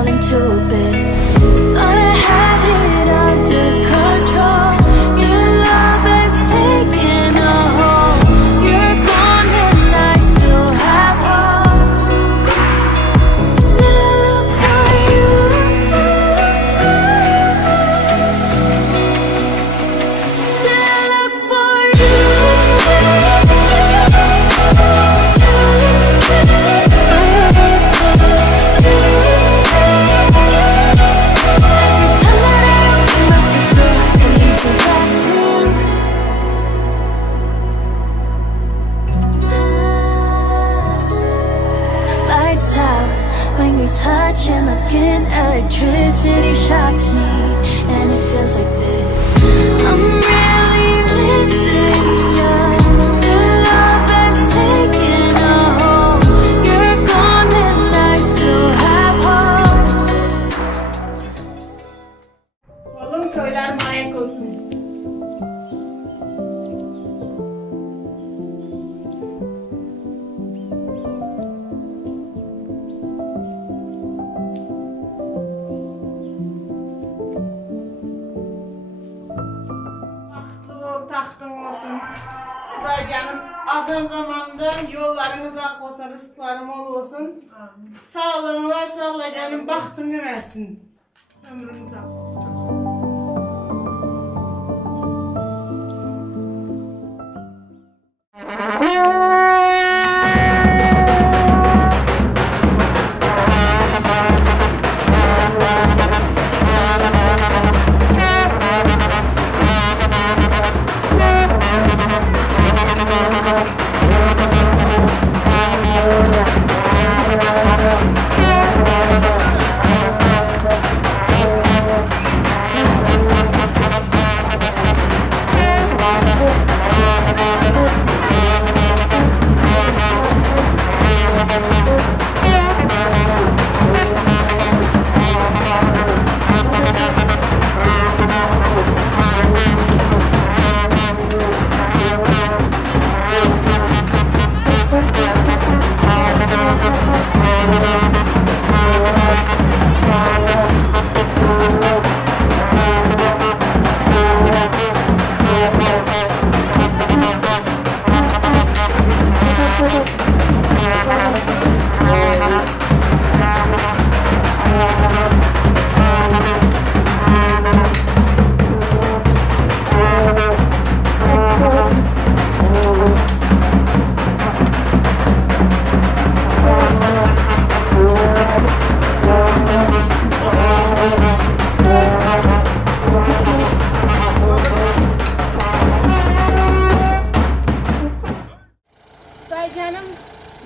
falling to bits. Thought I had it under control. Your love has taken a hold. You're gone and I still have hope. Still I look for you. Still I look for you. When you touch my skin, electricity shocks me, and it feels like this. I'm really missing you. Your love has taken a hold. You're gone and I still have hope. Oğlum köyler manyak olsun. Taxtın olsun. Xuday canım azan zamanda yollarınız ak olsun, rızıkları mol olsun. Sağlığın varsa Allah canım bahtını versin. Ömrünüz ak olsun.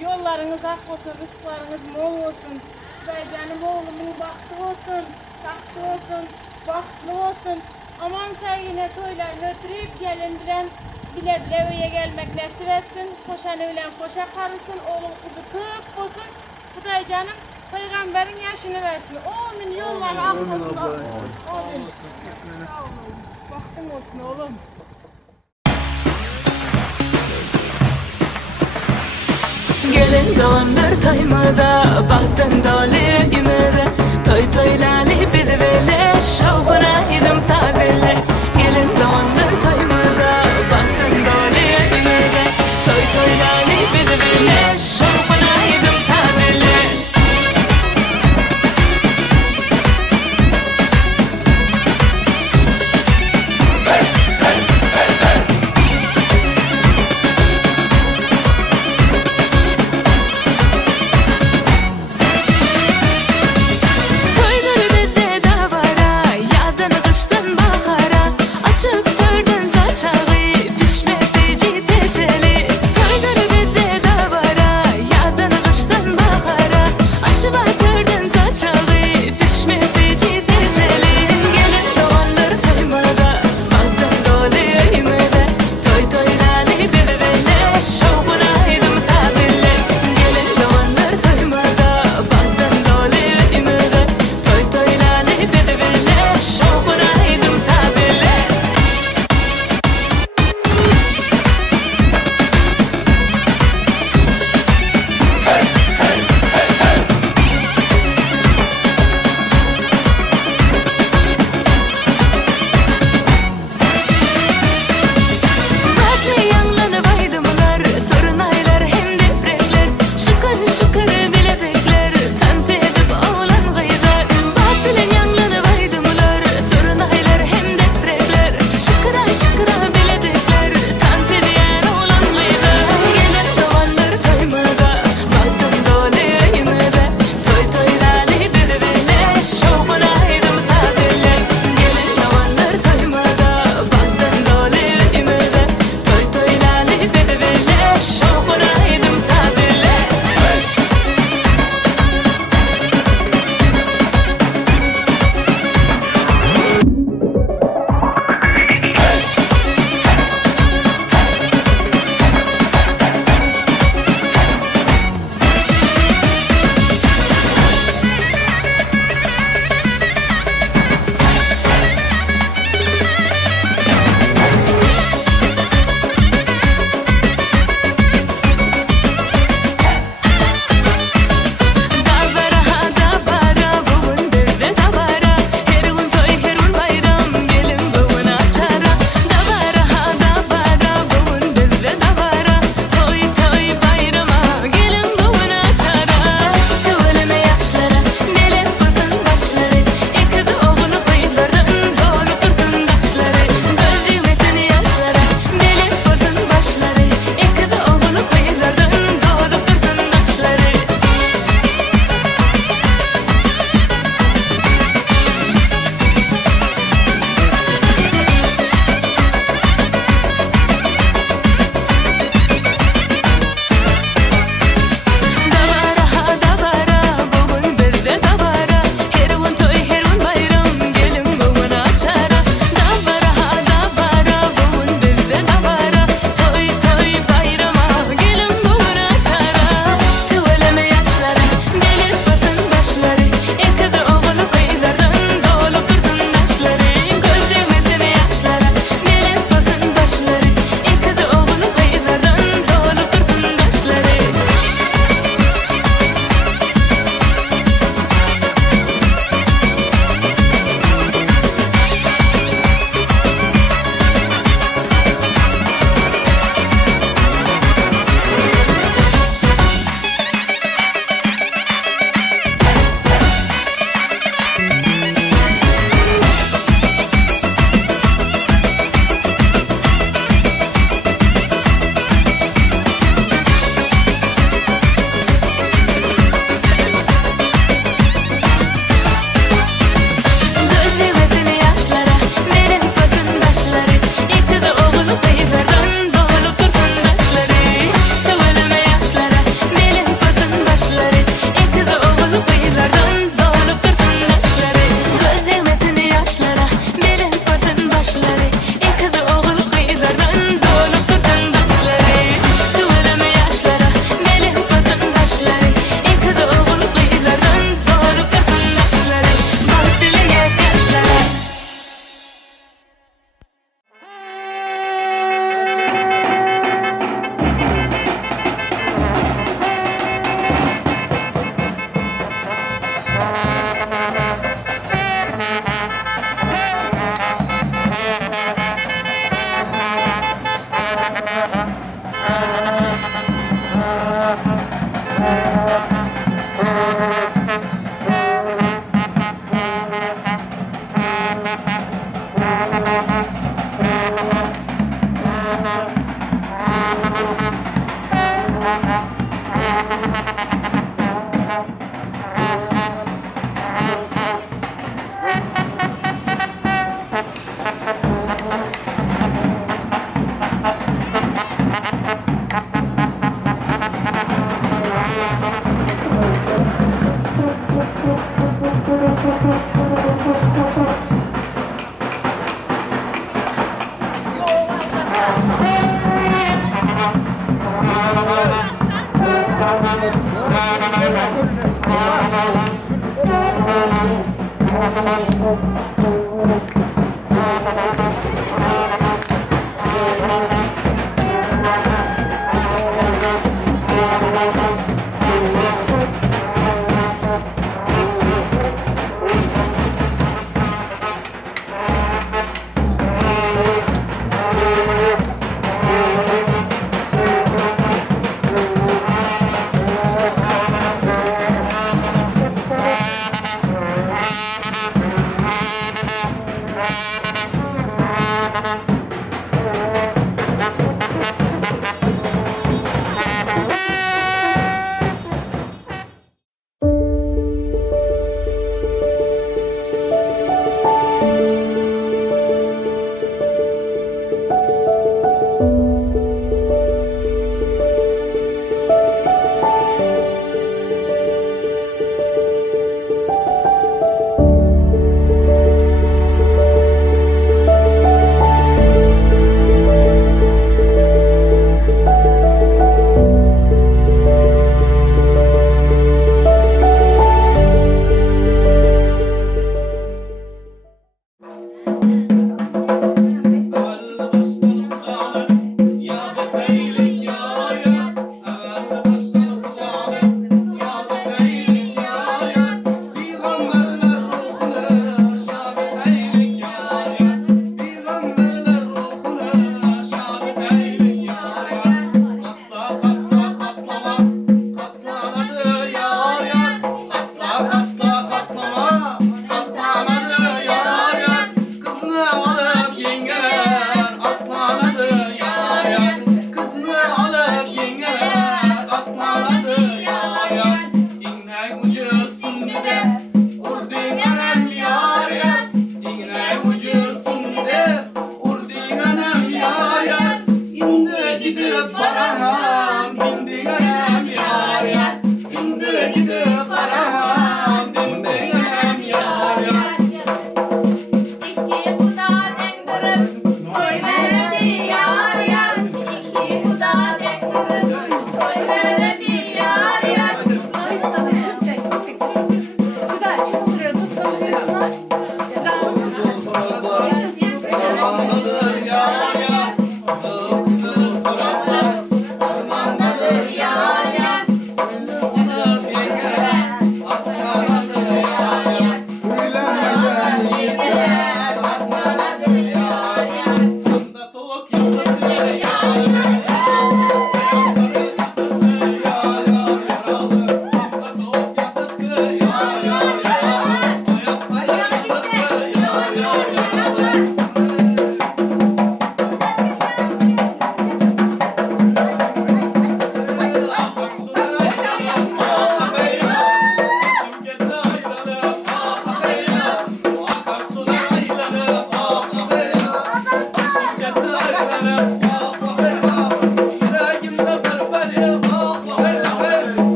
Yollarınız ak olsun, rızıklarınız mol olsun. Xuday canım oğlumun bahtı olsun, taxtı olsun, baxtlı olsun. Aman səyinə toylarını ötürüb gəlin bilən bile öyə gəlmək nəsib etsin. Koşanı bilən koşa qarılsın, oğlum kızı köp olsun. Xuday canım Peygamberin yaşını versin. Amin, yolları ak olsun. Amin. Sağ olun. Bahtın olsun oğlum. Gelin doğanlar taymada, baktın dolu ümere. Toy toylali bir vele, şavkına idim tabele. Gelin doğanlar taymada, baktın dolu ümere. Toy toylali bir vele, şavkına idim tabele. Kışta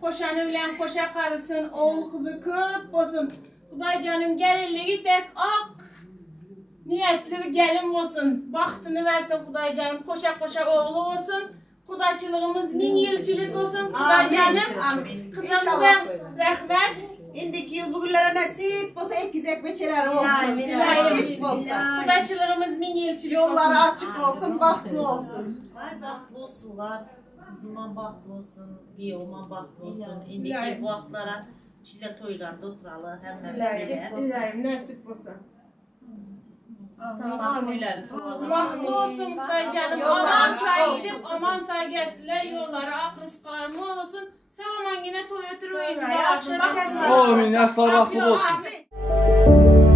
Koşanı bilen koşa karısın, oğul kızı köp olsun. Kuday canım gelinliği tek ak. niyetli bir gelin olsun. Bahtını versin Kuday canım. Koşa koşa oğlu olsun. Kudayçılığımız 1000 yılçılık olsun. Kuday canım. Kızımıza rahmet. İndiki yıl bugünlere nasip olsa ekizek beçeler olsun. Nasip olsa. Kudayçılığımız 1000 yılçılık olsun. Yolları açık olsun, bahtlı olsun. Ay bahtlı olsunlar. Kızıma bahtlı olsun, Giyoma bahtlı olsun. İndiki bu vaxtlara çile toylarda oturalı İlahim nasip olsun. Amirləri sualı. Bahtlı olsun Kuday canım. Yolları Aman açık say olsun gidip kızım. aman say gelsinler. Yolları ak rızklarımı olsun. Sağman yine toy oturuyoruz. Amin. Yaşlar bahtlı olsun. Amin.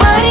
Bari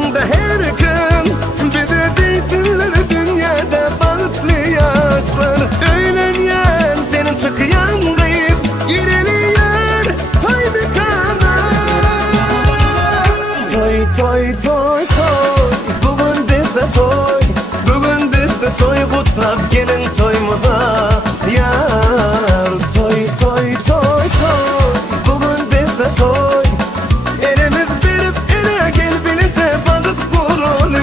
başında her gün. Bir de deysinler dünyada bağıtlı yaşlar. Öğlenyen senin çıkıyan kıyıp gireliyor toy bir kana. Toy toy toy toy, bugün bizde toy. Bugün bizde toy, kutlap gelin toyumuza yar. Toy toy toy toy, bugün bizde toy. Elimiz berip ele gel bilece bağıt kurulu.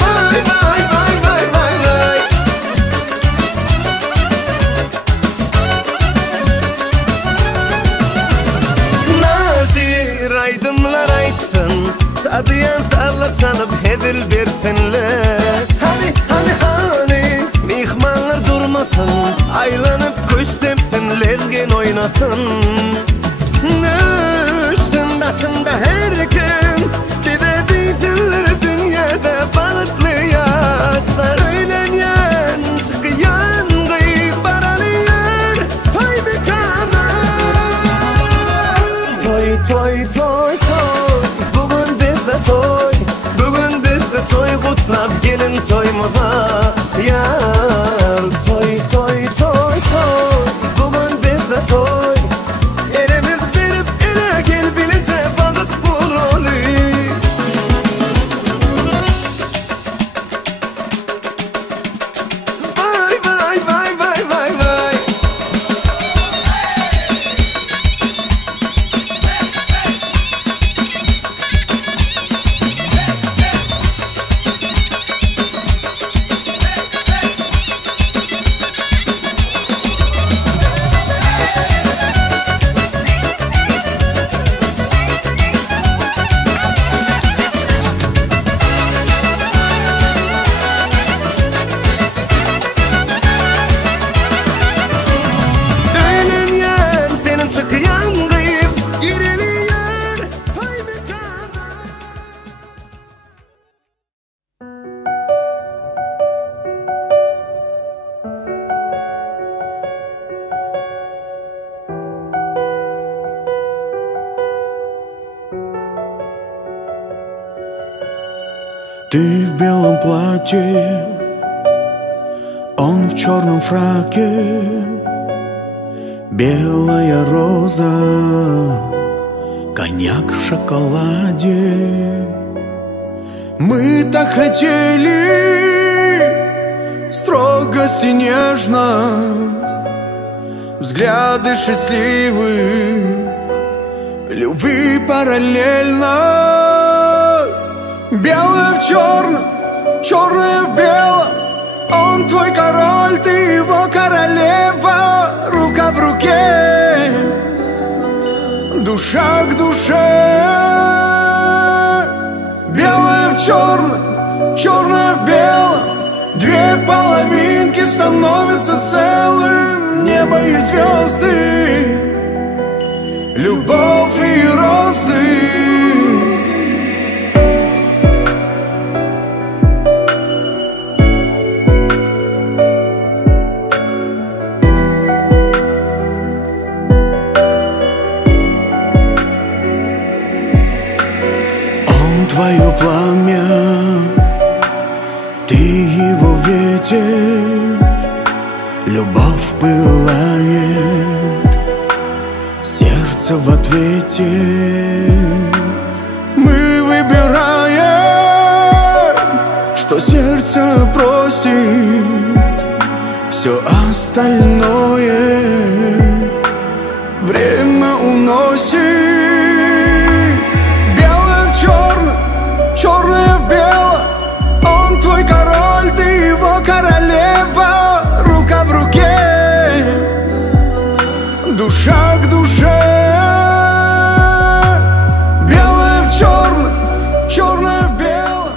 Vay vay vay vay vay vay. Nazir aydımlar aytsın, sadıyan sağlar sanıp hedil bersinler. Hani mihmanlar durmasın, aylanıp kuş tepsin, lezgin oynasın. Üstün başımda her gün, bir de deysinler dünyada bağıtlı yaşlar. Öğlenyen çıkıyan kıyıp baralıyor toy bir kana. Toy toy toy toy, bugün bizde toy. Bugün bizde toy, kutlap gelin toyumuza yar. Toy toy toy toy, bugün bizde toy. Elimiz berip ele gel bilece bağıt kurulu. Vay vay vay vay vay vay. Öğlenyen senin çıkıyan kıyıp gireliyor toy bir kana. Ты в белом платье, он в черном фраке. Белая роза, коньяк в шоколаде. Мы так хотели строгость и нежность, взгляды счастливых, любви параллельность. Белое в черном, черное в белом. Он твой король, ты его королева. Рука в руке, душа к душе. Белое в черном, черное в белом. Две половинки становятся целым. Небо и звезды, любовь и розы. Твое пламя, ты его ветер, любовь пылает, сердце в ответе. Мы выбираем, что сердце просит, все остальное время уносит. Черное в белом, он твой король, ты его королева. Рука в руке, душа к душе. Белое в черном, черное в белом.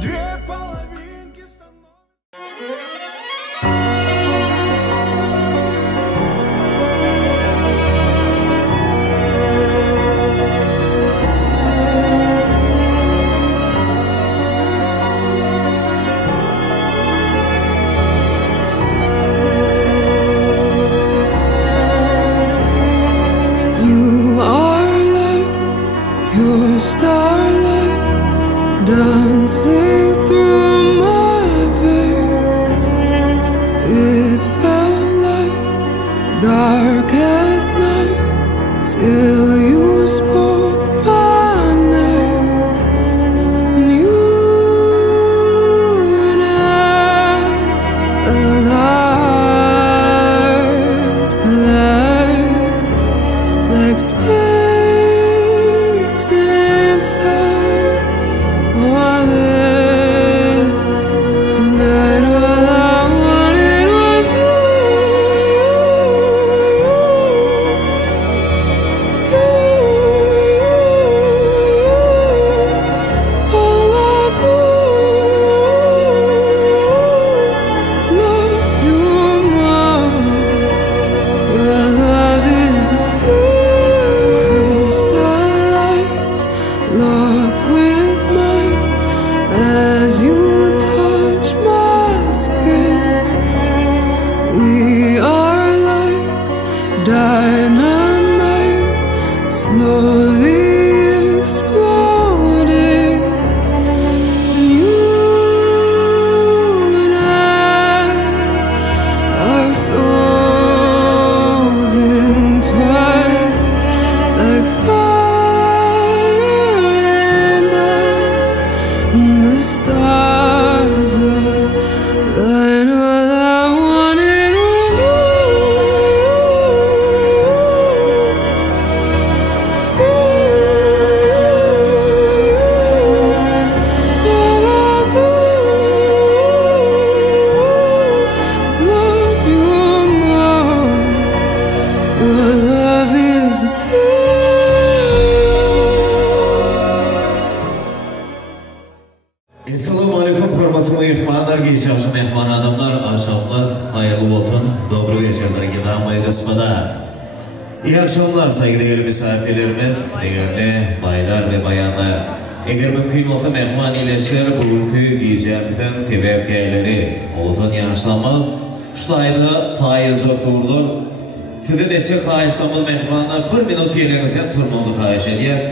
Две половинки становятся. dark as night till you spoke my name. And you and I, hearts collide like space and time. Our lips tonight, all I wanted was you. All I do is love you more. Your love is a crystal light locked with mine as you touch my skin. We are like dynamite slowly exploding. And you and our souls entwined like fire and ice. And the stars align. All I wanted was you. All I do is love you more. Your love is a Assalamu alaikum, hörmətli mehmanlar, geçmişi mehman adamlar, akşamlar hayırlı olsun. Dobro вечерler, дамы и господа. İyi akşamlar saygıdeğer misafirlerimiz, değerli baylar ve bayanlar. Eğer mümkün olsa mehman iyileşir, bugünkü giyeceğimizin sebepkeyleri, oğuzun yaşlamı, şu ayda tayinzor durdur. Sizin için kayışlamız mehmanlar, 1 minut yerlerinizden turmamızı kayış edeceğiz.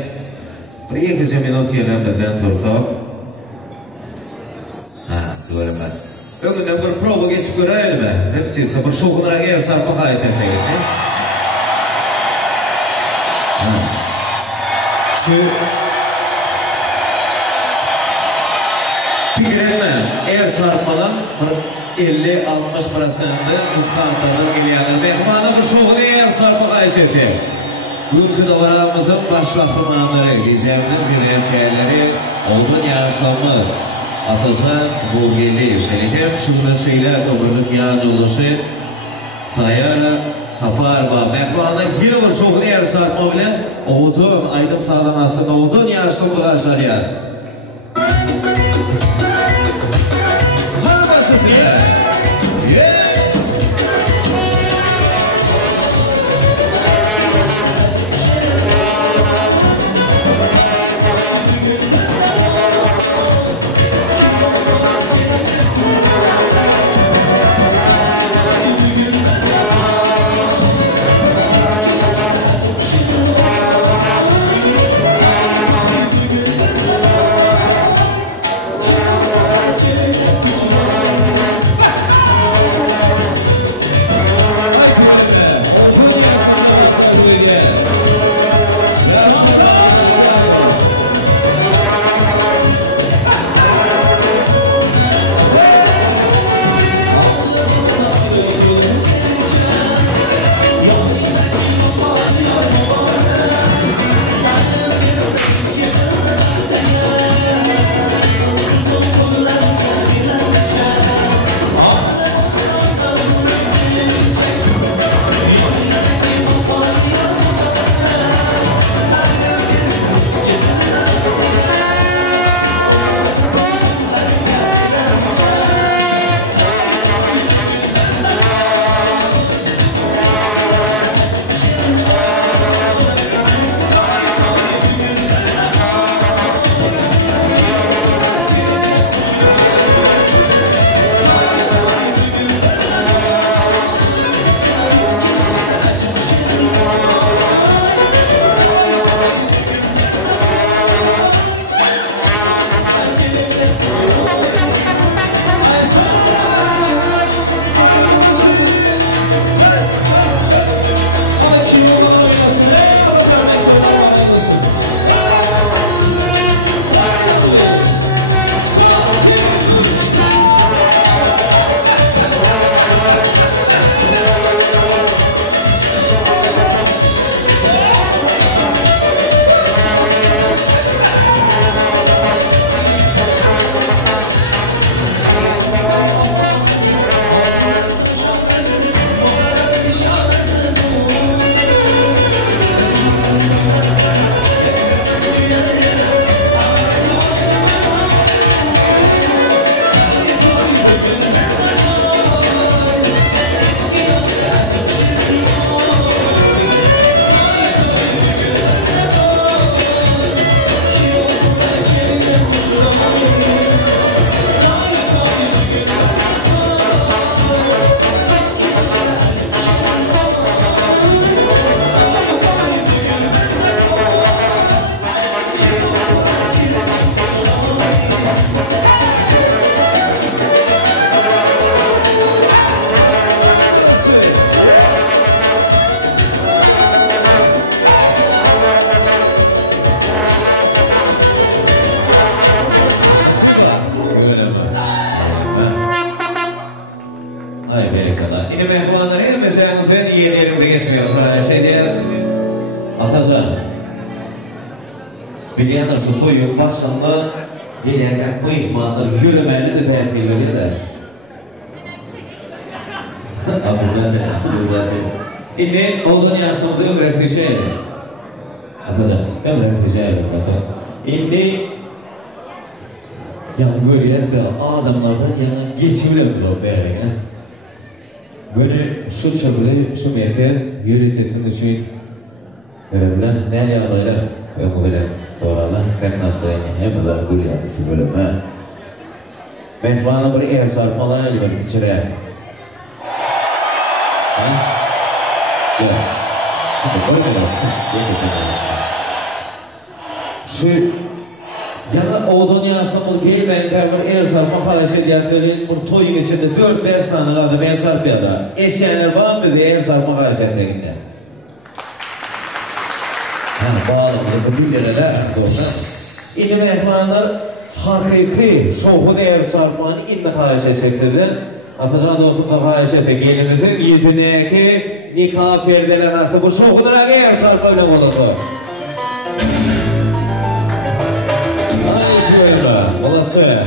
1-2 minut yerlerimizden tursak. Diyorum ben. Ögünden bir prova geçip görelim mi? Repetisiya bir şokunlara yer sarpa kayış etseydik. Şu fikretme, eğer sarpmadan 50-60% üst kantarlar geliyorlar. Mehmanı bir şokuna yer sarpa kayış etseydik. Bugünkü davranımızın baş kahramanları, gizemli bir hikayeleri, oldun yaşamı. Atasan Bulgeli Yükselikem, Çılmırçıyla Ömürlük Yağın Yoldaşı, Sayara, Saparva, Mehmanı yine bir şoğunu yer sarkma bilen Oğuz'un, aydım sağlanasın, Oğuz'un yarışını karşılayan. Hadi basın size! geçmiyor. Şey diye Atacan. Biliyorlar şu toyun başında gelirken bu ihtimaller yürümenli de belirtileri de. Güzel. İndi oğlun yaşadığı öğretici. Atacan, öğretici. İndi yani böyle adamlardan yana geçiyorum da böyle. Böyle şu çöpleri, şu mevke yürütetin için böyle ne yapıyorlar? Yok böyle sonradan ben nasıl hem de böyle yaptı böyle. Ben bana bir ev sarmalar gibi içeri. Ya. Şu yana oğlun yaşamı değil ben bir ev sarma karşı diyatörün bu toyun içinde 4-5 tane adam ev sarpıyor da. Eşyalar var mı diye ev sarma karşı diyatöründe. Bağlı bu bilgiler doğru. İlim ehmanlar hakiki şohu değer sarmanı ilme karşı çektidir. Atacan dostlukla karşı gelimizin yeteneği ki nikah perdeler arası bu şohulara değer sarmanı olurdu. Молодцы!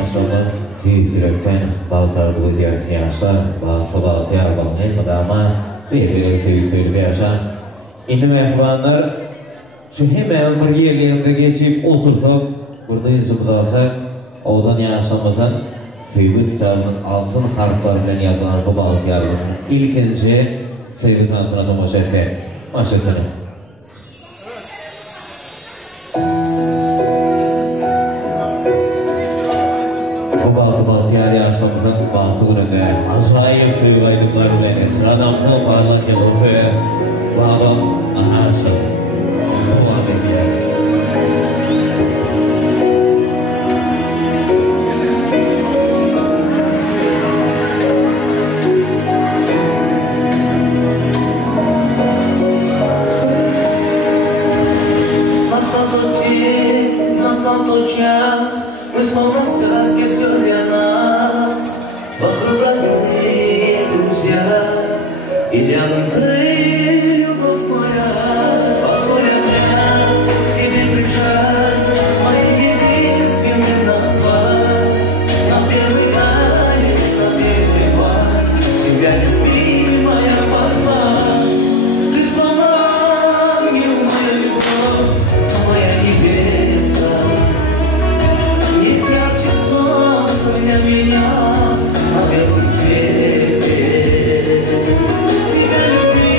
İnşallah yürekten baltardığı diğer yaşlar, baltı yarbanın elmadama birbirine sevgili yaşar. İndi mehmanlar şu hemen bir yerlerinde geçip oturtup burada yüzümüzü alsak oğlan yaşamızın sevgi kitabının altın harflarıyla yazılan bu baltı yarbanın ilkinci sevgi tanıtına tamaşa etsin. Maşasını. Bahtiyar yaşamızda bu bahtiyarında acayip sevgilaydıklar bile sıradan tam parlak yıldığı babam anası Muhammed'e Настал тот час, мы словно страсть все для нас. Вокруг родные друзья, и рядом ты, любовь моя. Позволят нас к себе прижать, своим единственным назвать. На первый танец, на первый вальс, тебя любимая позвать. Ты словно ангел, моя любовь, моя невеста. Для меня на белом свете тебя любить.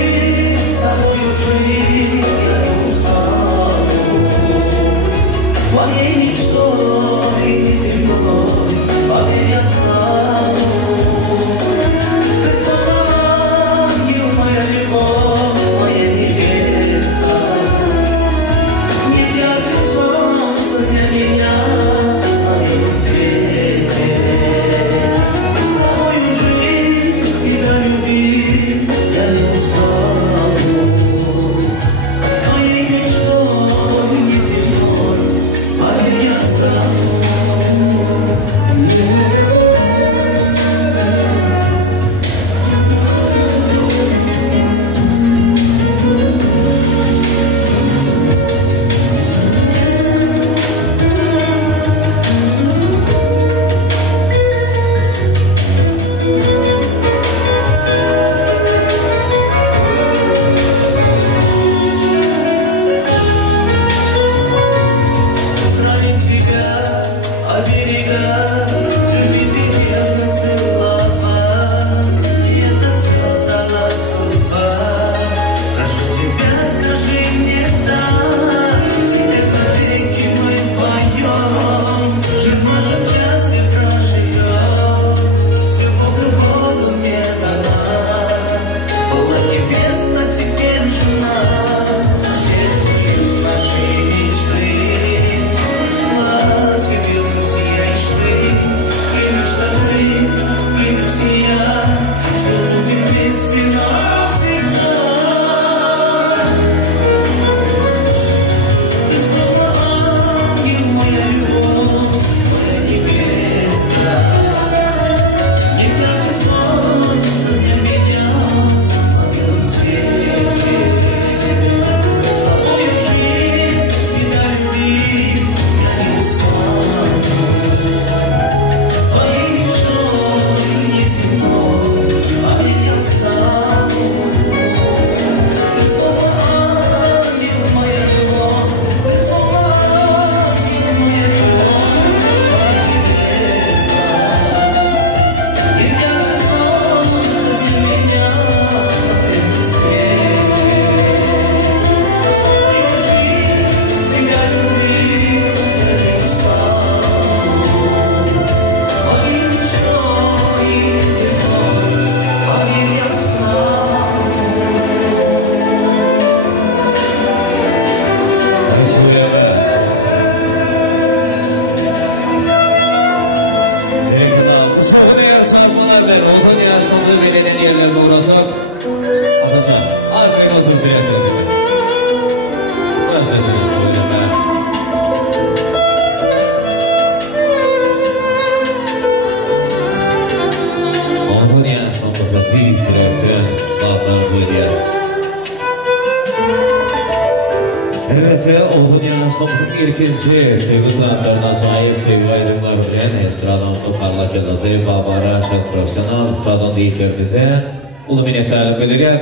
ikinci sevgi transferine acayip sevgi aydınlar bilen Esra'dan toparla kelazı Babara Şak Profesyonel Fadon deyiklerimize ulu minnettarlık biliriz.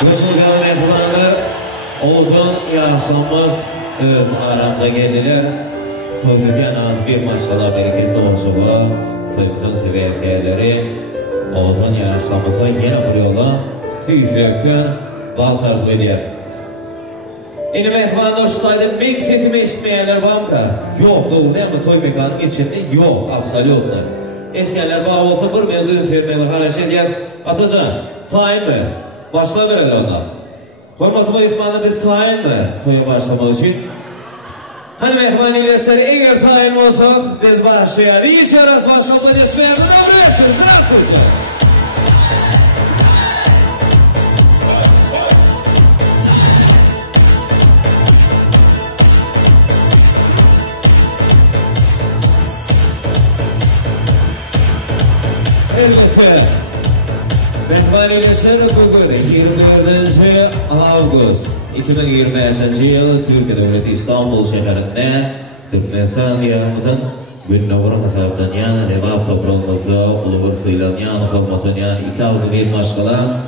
Gözümüzden mehmanlar oldun yaşamız öz aramda geldiler. Toytutan az bir maşallah bereketli olsun bu. Toyumuzun sebepleri oldun yaşamıza yine vuruyorlar. Tüyüzlükten bağ tartı ediyor. Yine mehmanlar şutaydı ben sesimi eşitmeyenler banka. Yok doğru değil mi? Toy mekanın içinde yok. Absolutla. Eşyenler bağ olsa bir mevzunun termeli haraç ediyor. Atacan, tayin mi? Başla verelim ona. Hormatımı ihtimalle biz tayin mi? Toya başlamak için. Hani mehman iyileşleri eğer tayin olsa biz başlayalım. İyi yaras başlamdan ismeyen doğru yaşın. Nasılca? Evet. Mehman iyileşleri bugün 27 Ağustos 2025 yıl Türkiye Devleti İstanbul şehrinde Türkmenistan diyarımızın Günnavur hasabından yani Levap toprağımızda Ulubur sıyılan yani formatın yani iki ağzı bir maşkalan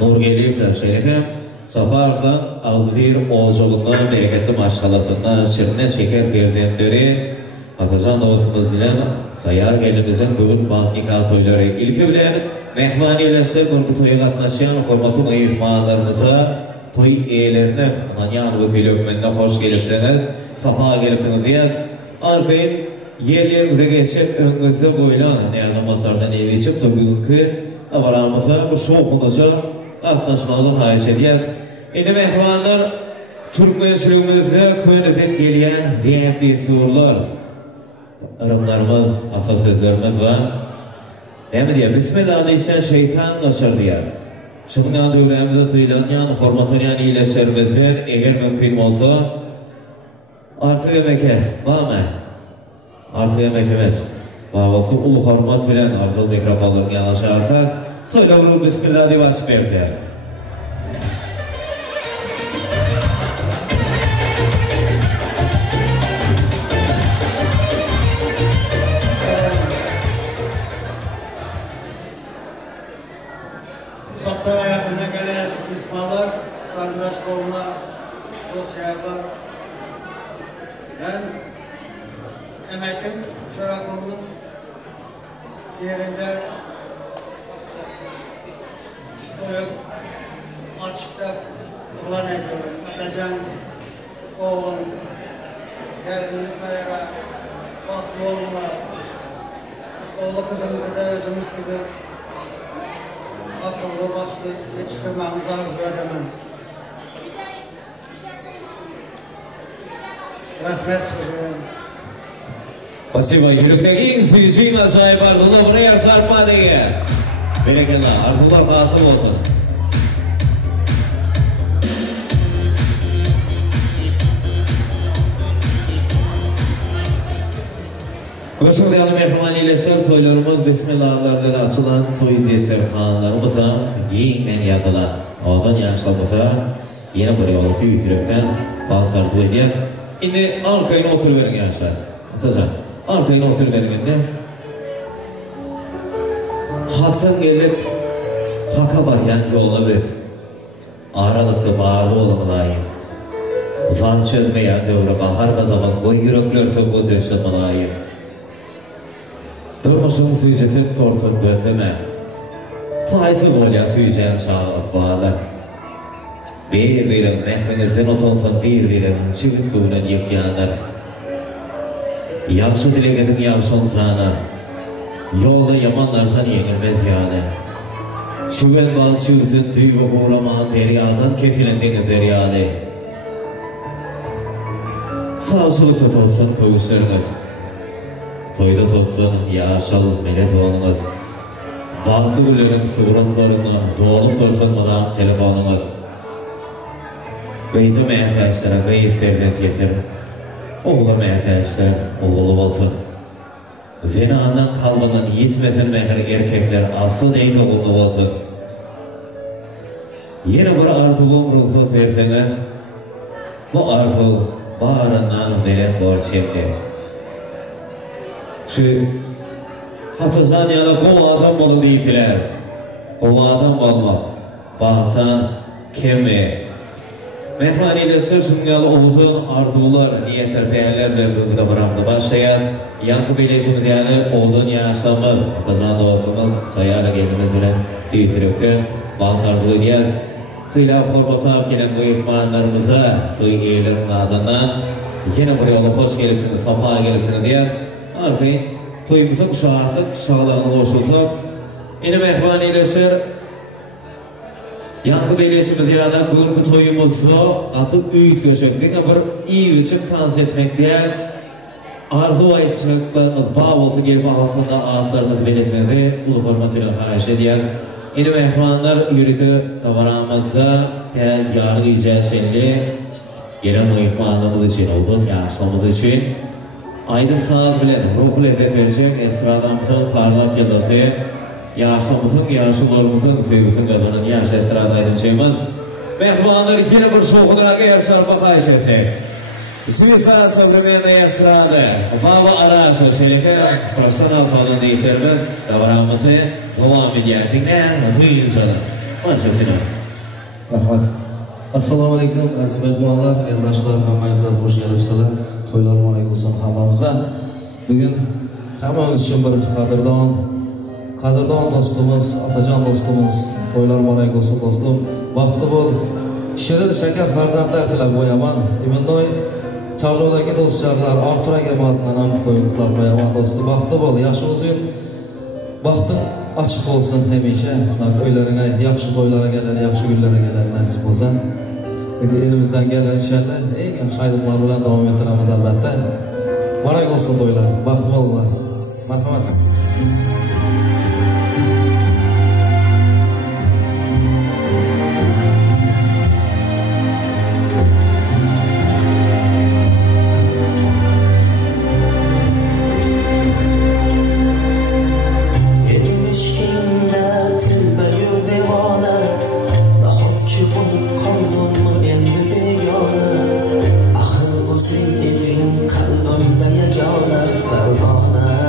Nurgelifler şerifim Safar'dan ağzı bir oğuzcuğundan bereketli maşkalasında şirne şeker perzentleri Atacan dostumuz dilen sayar gelimizin bugün Batnika toyları ilki bilen mehman iyileşler bu toya katlaşan formatı mehmanlarımıza toy eğlerine ananyan ve külökmenine hoş gelipseniz safa gelipseniz diyez arkayın yerlerimize geçip önümüzde boylan ne adamlardan evi çıktı bugünkü avaramıza bir soğukunuza katlaşmalı haiş ediyez yine mehmanlar Türk mesulümüzde köyüneden gelen diyetli sorular Araplarımız, atasözlerimiz var. Ne mi diye? Bismillah deysen şeytan kaçar diye. Şundan dövremizde tıyılanyan, hormatın yani iyileşlerimizden eğer mümkün olsa artık emeke, var mı? Artık emekimiz. Babası ulu hormat filan arzul mikrofonlarını yana çağırsak toyla vurur Bismillah diye basıp verse. Soptara yakında gelen sınıfmalar, kardeş kovlar, dostlarlar. Ben emekim Çorakoğlu'nun yerinde işte açıkta kullan ediyorum. Atacan oğlum, gelinimi sayara, baklı oğlumla, oğlu kızımızı da özümüz gibi akıllı başlı yetiştirmemizi arzu edemem. Rahmet sözüyorum. Спасибо. Yürekten en fizin acayip arzular buraya sarma diye. Bereketle arzular hasıl olsun. Koşun değerli mehman iyileşler toylarımız Bismillahlardan açılan toy desterhanlarımıza yeniden yazılan odan yaşlarımıza yeni bir yolu yürekten bağ tartı ediyor. Şimdi arkayına oturuverin gençler. Atacan, arkayına oturuverin şimdi. Hak'tan gelip Hak'a varyan yolda biz aralıkta bağırlı olamalayım. Zat çözmeyen devre bahar gazavan boy yürekler sökut yaşamalayım. Durmuşun fücesi tortup gözüme Taysız olya füceyen çağlıp bağlar Bir birim mehrinizin otonsan bir birim çivit kuvunun yıkyanlar Yakşı dilegedin yakşın sana Yolda yamanlardan yenilmez yani Şüven balçı üzün tüyü uğraman deryadan kesilen deniz deryali Sağçılık tutulsun kövüşleriniz Toyda tutsun yaşal melet oğlunuz Bağlı güllerin suratlarından doğalıp dursunmadan telefonunuz Gıyızı meyteşlere gıyız perzent getir Oğlu meyteşler oğlu olsun Zinandan kalbının yitmesin mehir erkekler asıl deydi oğlu olsun Yine bir arzuğum ruhsat verseniz, bu arzu bağrından beret var çekti. Şu Hatazan yana bu adam bolu deytiler. Bu adam olmak, bağıtan, kemi. Mehmaniyle sözüngalı oğuzun arzular, niyetler, beğenlerle bugün de buramda başlayan yankı birleşimiz yani oğuzun yaşamı, Hatazan doğasımız sayarla kendimiz ile tüytürüktür. Bağıt arzuğu diyen Sıyla korbatap gelen bu ihmanlarımıza Toy eğilerin adından yine buraya olup hoş gelipsiniz, safa gelipsiniz diyen Arpayın toyumuzun şahatlık şağlığını boşulsak yine mehvaniyle sır yankı birleşimiz ya da bugünkü toyumuzu atıp üyüt göçektik bir iyi için tanz etmek diyen arzu ayetçilikleriniz bağ olsa gelip altında ağıtlarınızı belirtmenizi ulu hormatıyla hayaş ediyen yine mehmanlar yürütü davranmazsa yargı icazeli gelen mehmanlarımız için olduğun yaşamımız için aydın sanat bilen ruhu lezzet verecek estradamızın parlak yıldızı yaşamımızın, yaşlılarımızın sevgisini kazanan yaş estrada aydın şeyman mehmanlar yine bir şokudurak eğerşarpa hayaş etsek Sizlere söylemeye estrada Baba Araş'a şerife profesyonel falan deyitermen davranması devam ediyorduk. Ne? Duyuyorsunuz. Maşallah. Rahmat. Assalomu alaykum aziz mehmonlar, eldoshlar, hammangizlar xush kelibsizlar. To'ylar muborak bo'lsin hammamizga. Bugun hammamiz uchun bir qadrdon do'stimiz, otajon do'stimiz, to'ylar muborak bo'lsin do'stim. Vaqti bo'l, shirin shakar farzandlar tilab qo'yaman. Iminnoy Çarjodagi do'stlarlar, Artur aka madhidan ham to'y qutlab qo'yaman do'stim. Vaqti bo'l, yaxshi o'zing. Baxting açıq olsun hamisha. Shunaqa uylaringga yaxshi to'ylarga keladi, yaxshi kunlarga keladi nasib bo'lsa. Endi elimizdan kelgan inshaalloh eng yaxshi aydınlar bilan davom ettiramiz albatta. Muborak bo'lsin to'ylar. Baxt bo'linglar. Marhamat. Qalbimda yagona parvona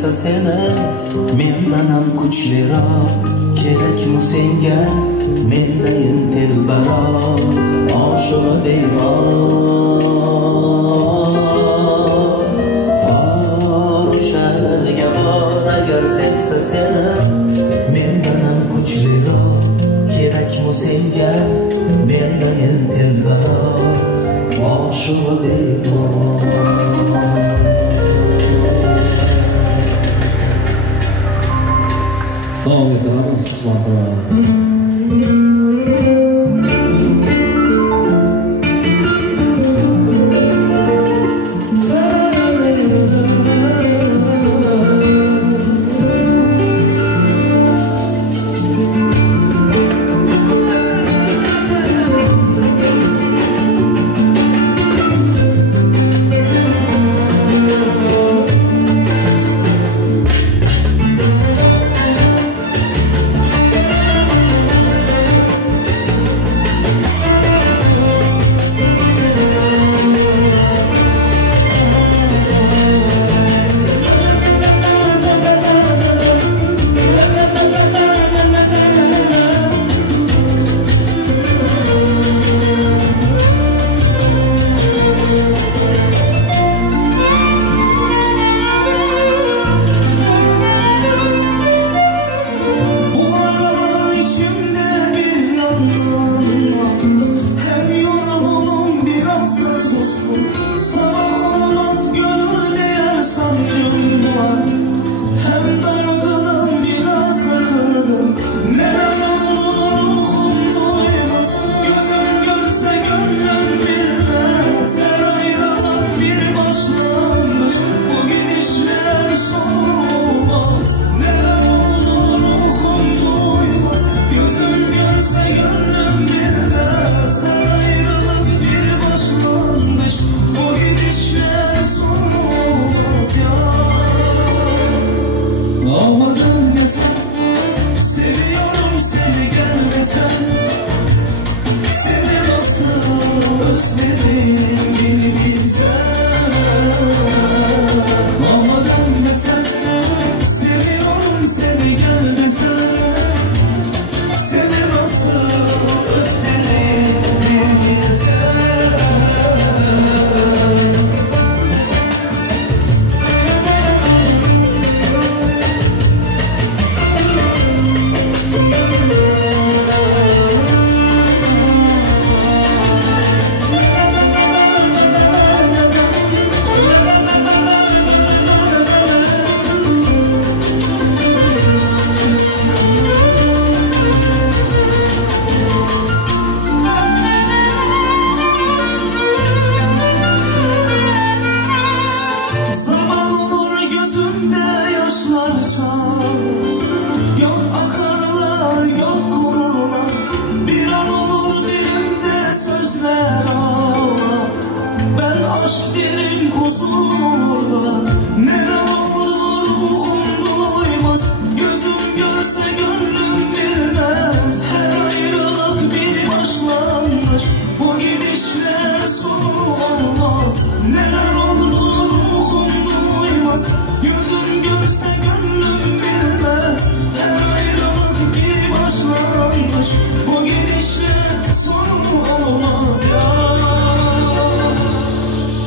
seksa seni mendanam kuchliroq kerakmi senga mendayin telbaroq oshig'i bemor o'shalarga bor agar seksa seni mendanam kuchliroq kerakmi senga mendayin telbaroq oshig'i bemor. Davam ettiramiz.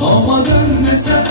Ama dönmesem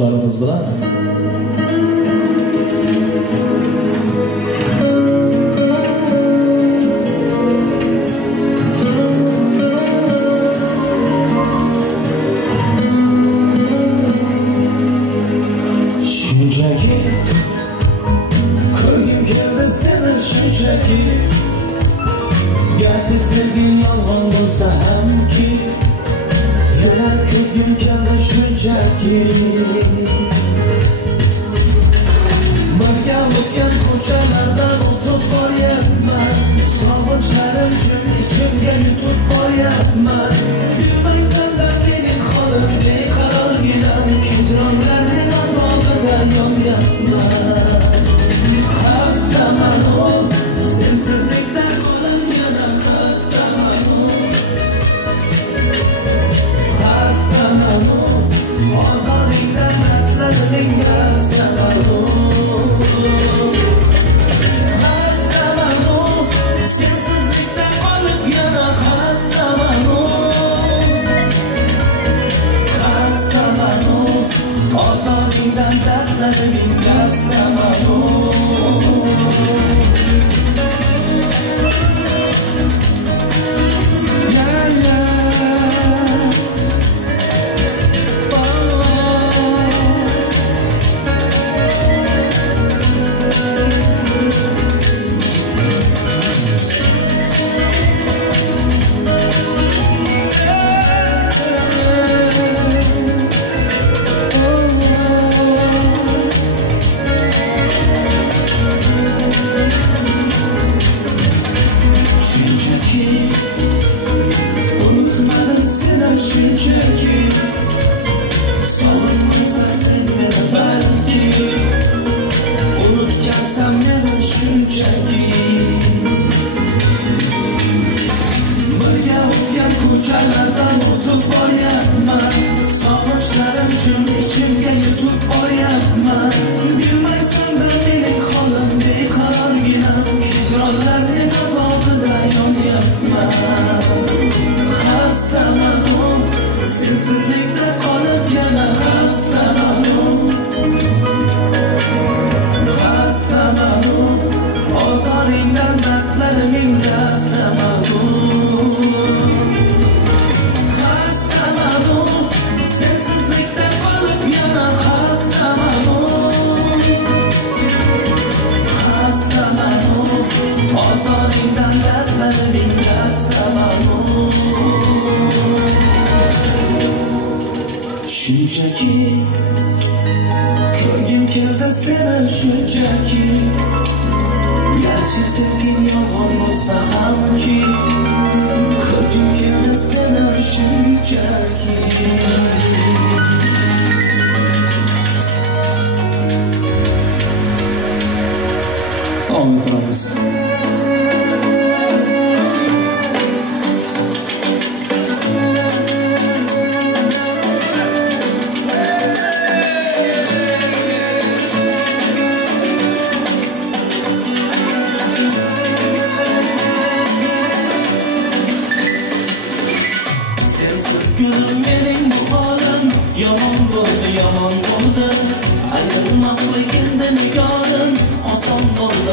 qo'shiqlarimiz bilan shunchaki ko'rgim keldi seni shunchaki garchi sevging yolg'on bo'lsa hamki yana ko'rgim keldi shunchaki birga o'tgan ko'chalardan o'tib boryapman sog'inchlarim ichimga yutib boryapman bilmaysanlar mening holim beqarorginam hijronlarning azobida yonyapman xastamanu sensizlikdan qo'lim yana xastamanu ozodingdan dardlariming xastamanu sensizlikdan qolib yana xastamanu ozodingdan dardlariming xastamanu shunchaki ko'rgim keldi seni shunchaki garchi sevging yolg'on bo'lsa hamki ko'rgim keldi seni shunchaki davom etamiz. Ayırmaklıkinde nigarın Asan oldu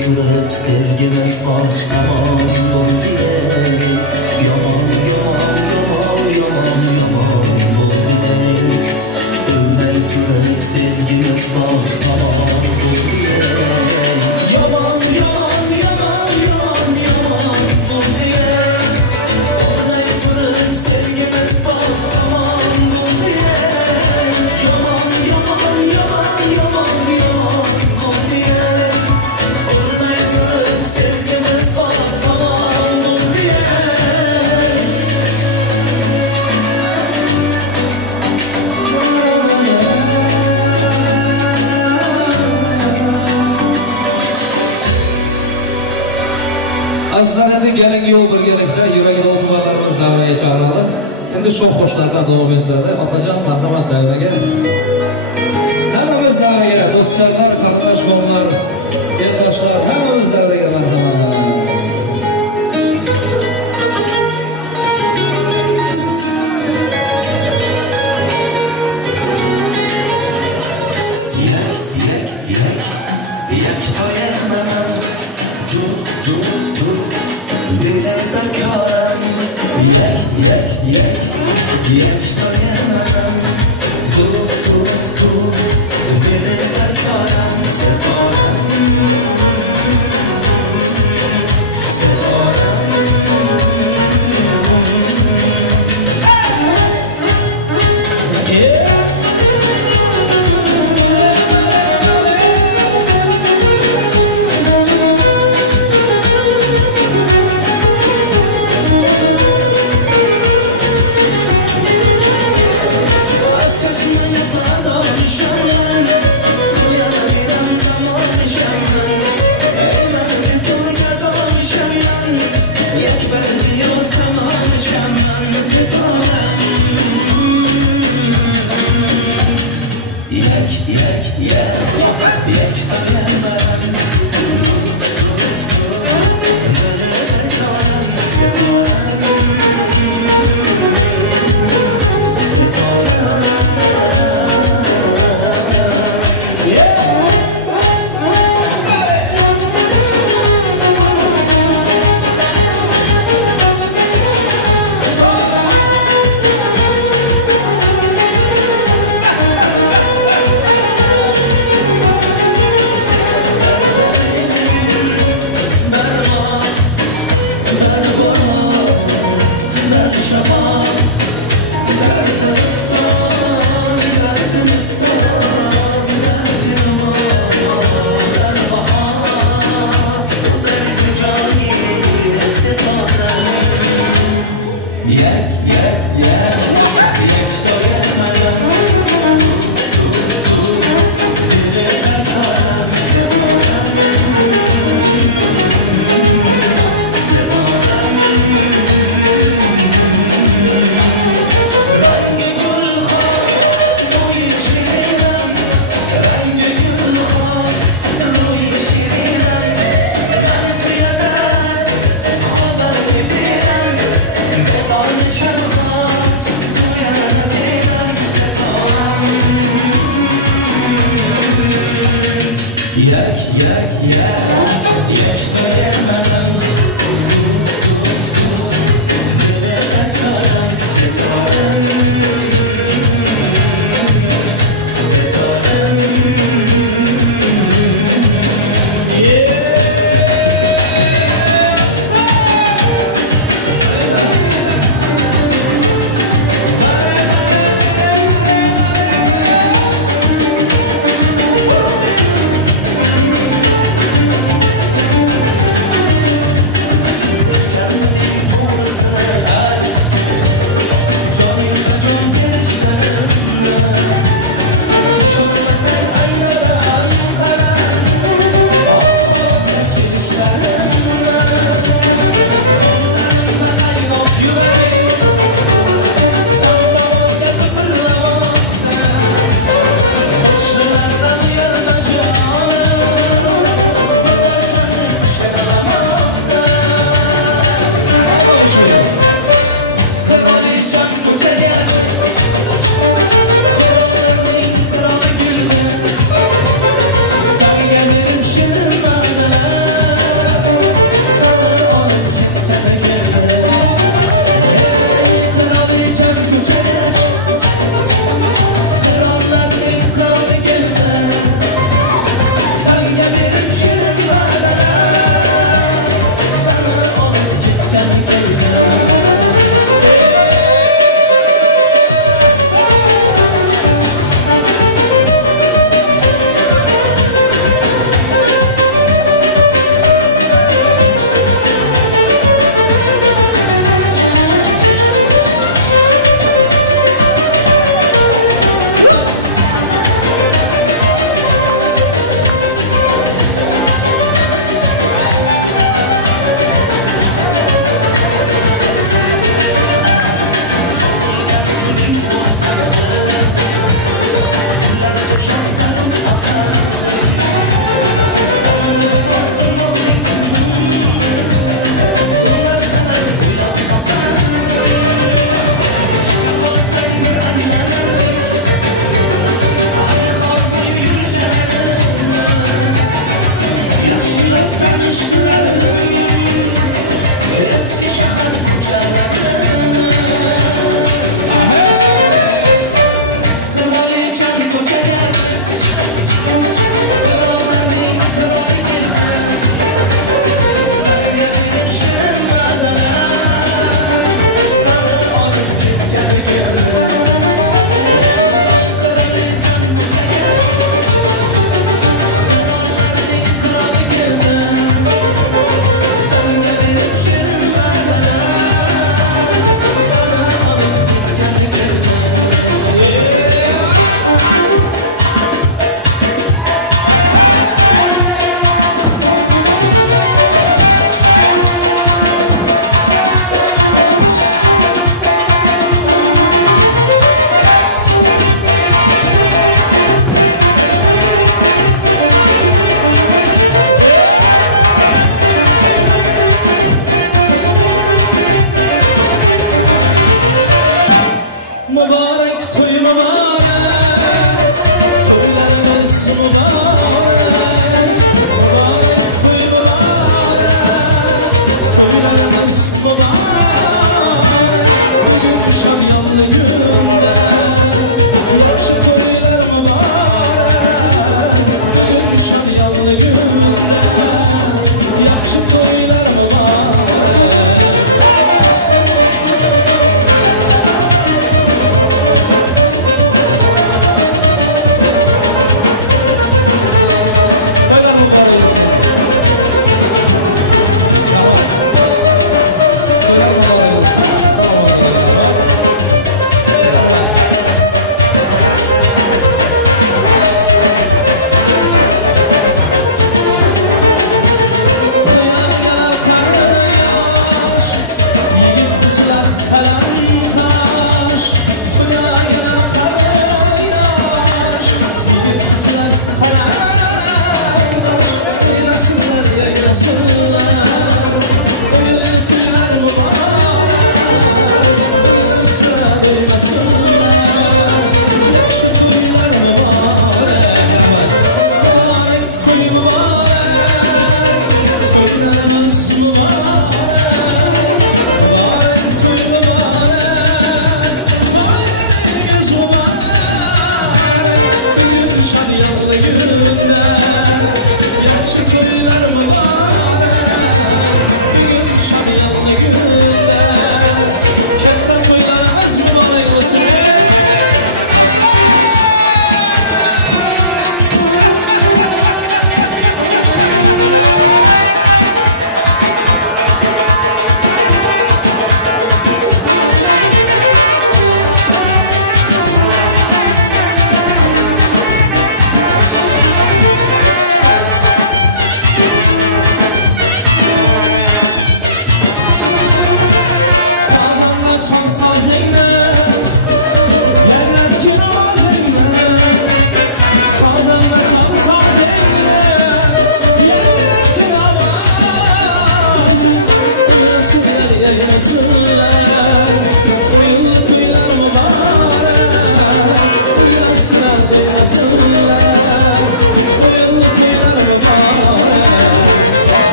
turib sevgimiz bor tamom bo'ldi yomon yomon yomon yomon yomon bo'ldi o'lmay turib sevgimiz bor tamom bo'ldi yomon yomon yomon yomon yomon bo'ldi o'lmay turib sevgimiz bor tamom bo'ldi yomon yomon yomon yomon yomon bo'ldi o'lmay turib sevgimiz bor tamom bo'ldi Azizlar endi kelin yo'l birgalikda yuragida o'tganlarimiz davraga chaqiradi. Endi shu xo'shlarni davom ettiradi. Otajon marhamat davraga. Hammamiz davraga, do'stlar, qarindoshlar, eldoshlar, hammamiz davraga marhamat.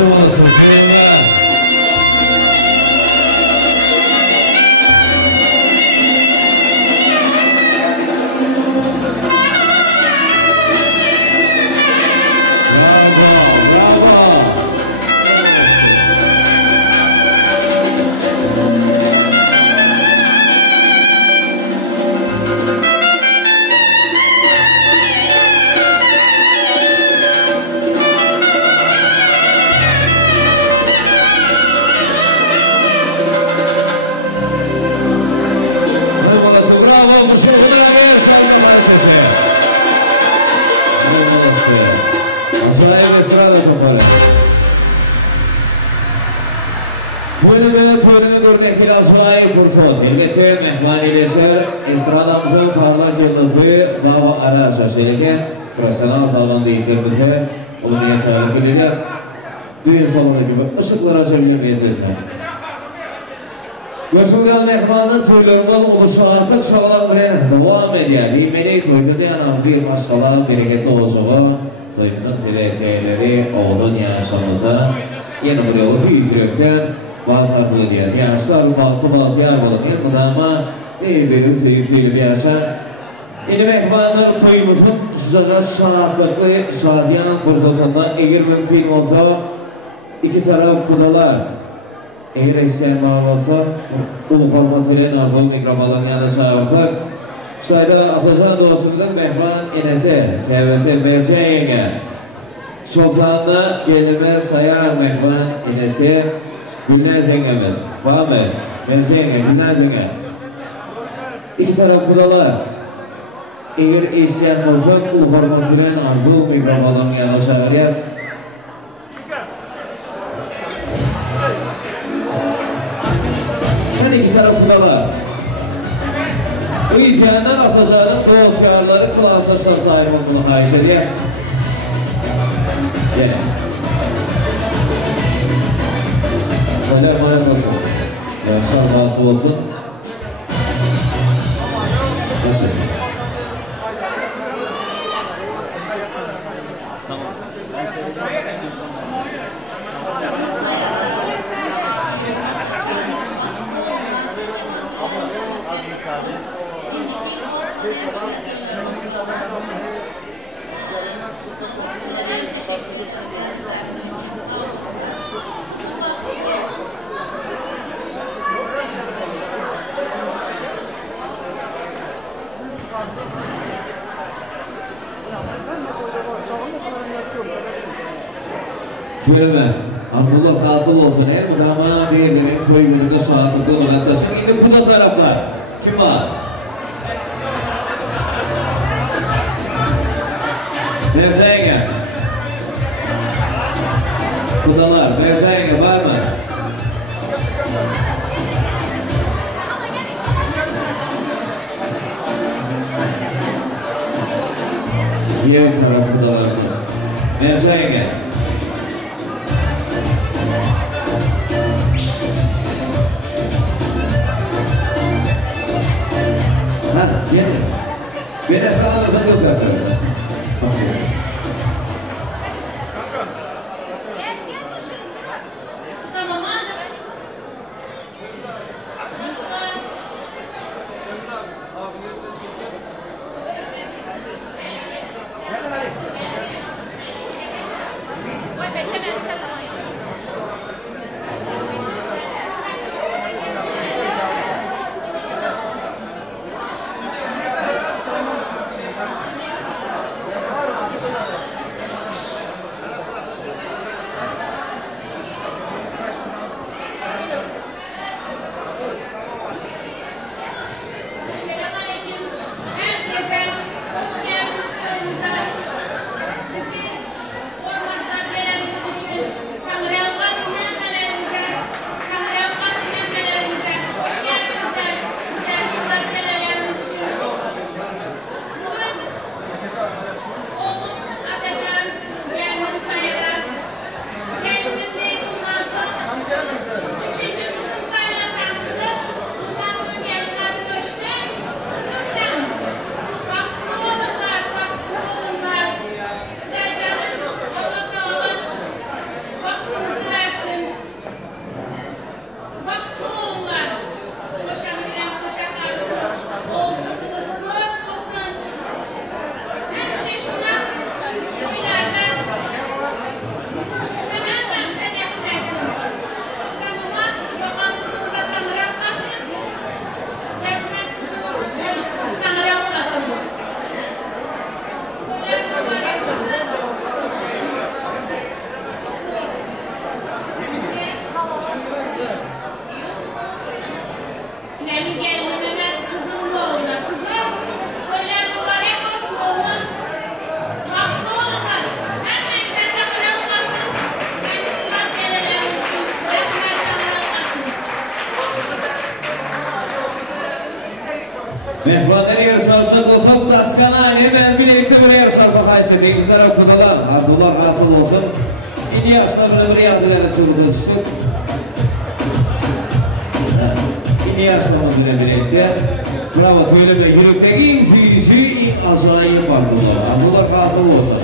Profesyonel zaman eğitimimize olmaya çağrı edilir. Düğün salonu gibi ışıklar açabilir miyiz lütfen? Göçülgen mehmanın toylarından oluşu artık şalan bilen devam ediyor. Değmeli toyda yanan bir maşallah bereketli olacağı toyumuzun değerleri oğlun yaşamıza yeni buraya otu yitirirken bağıtaklı diye yaşlar baltı yargılı değil mi ama benim sevgili yaşar. Yeni mehmanların toyumuzun sıcağı şahitlikli şadiyan fırsatında eğer mümkün olsa iki taraf kudalar eğer eşyan bağlansa ulu formatıyla narfol mikrofonun yanına çağırsak şayda Atacan doğasından mehman enesi kevvesi Mercan yenge Şoltan'da gelime sayar mehman enesi Gülnaz yengemiz var mı? Mercan yenge, Gülnaz yenge iki taraf kudalar eğer eşyan olsak ulu formatıyla arzu mikrofonun yanına çağırıyor. Her iki tarafında var. Bu itiyandan Atacan'ın doğasıyarları klasa şart ayrımını haydırıyor. Gel. Böyle emanet olsun. Yaşar bahtı olsun. Nasıl? Tüyelme, Abdullah katıl olsun her mudama değerlerin soygununda saatlikli olarak taşın. Şimdi kuda taraflar. Kim var? Mercan yenge. Kudalar, Mercan yenge var mı? Diğer taraf kudalarımız. Mercan yenge. Gene. Gene sağlıkta gösterdim. Nasıl? Tamam abi. Mehmanları yarışalacak olsak Daskana hemen birlikte buraya yarışalmak hayşe değil. Bir taraf buradalar. Abdullah Atıl olsun. İyi yarışlarına bir yardım açıldı düştük. İyi yarışlarına birlikte. Bravo söyle ve yürüyüşte ilk yüzü ilk aşağıya yapar Abdullah. Abdullah Atıl olsun.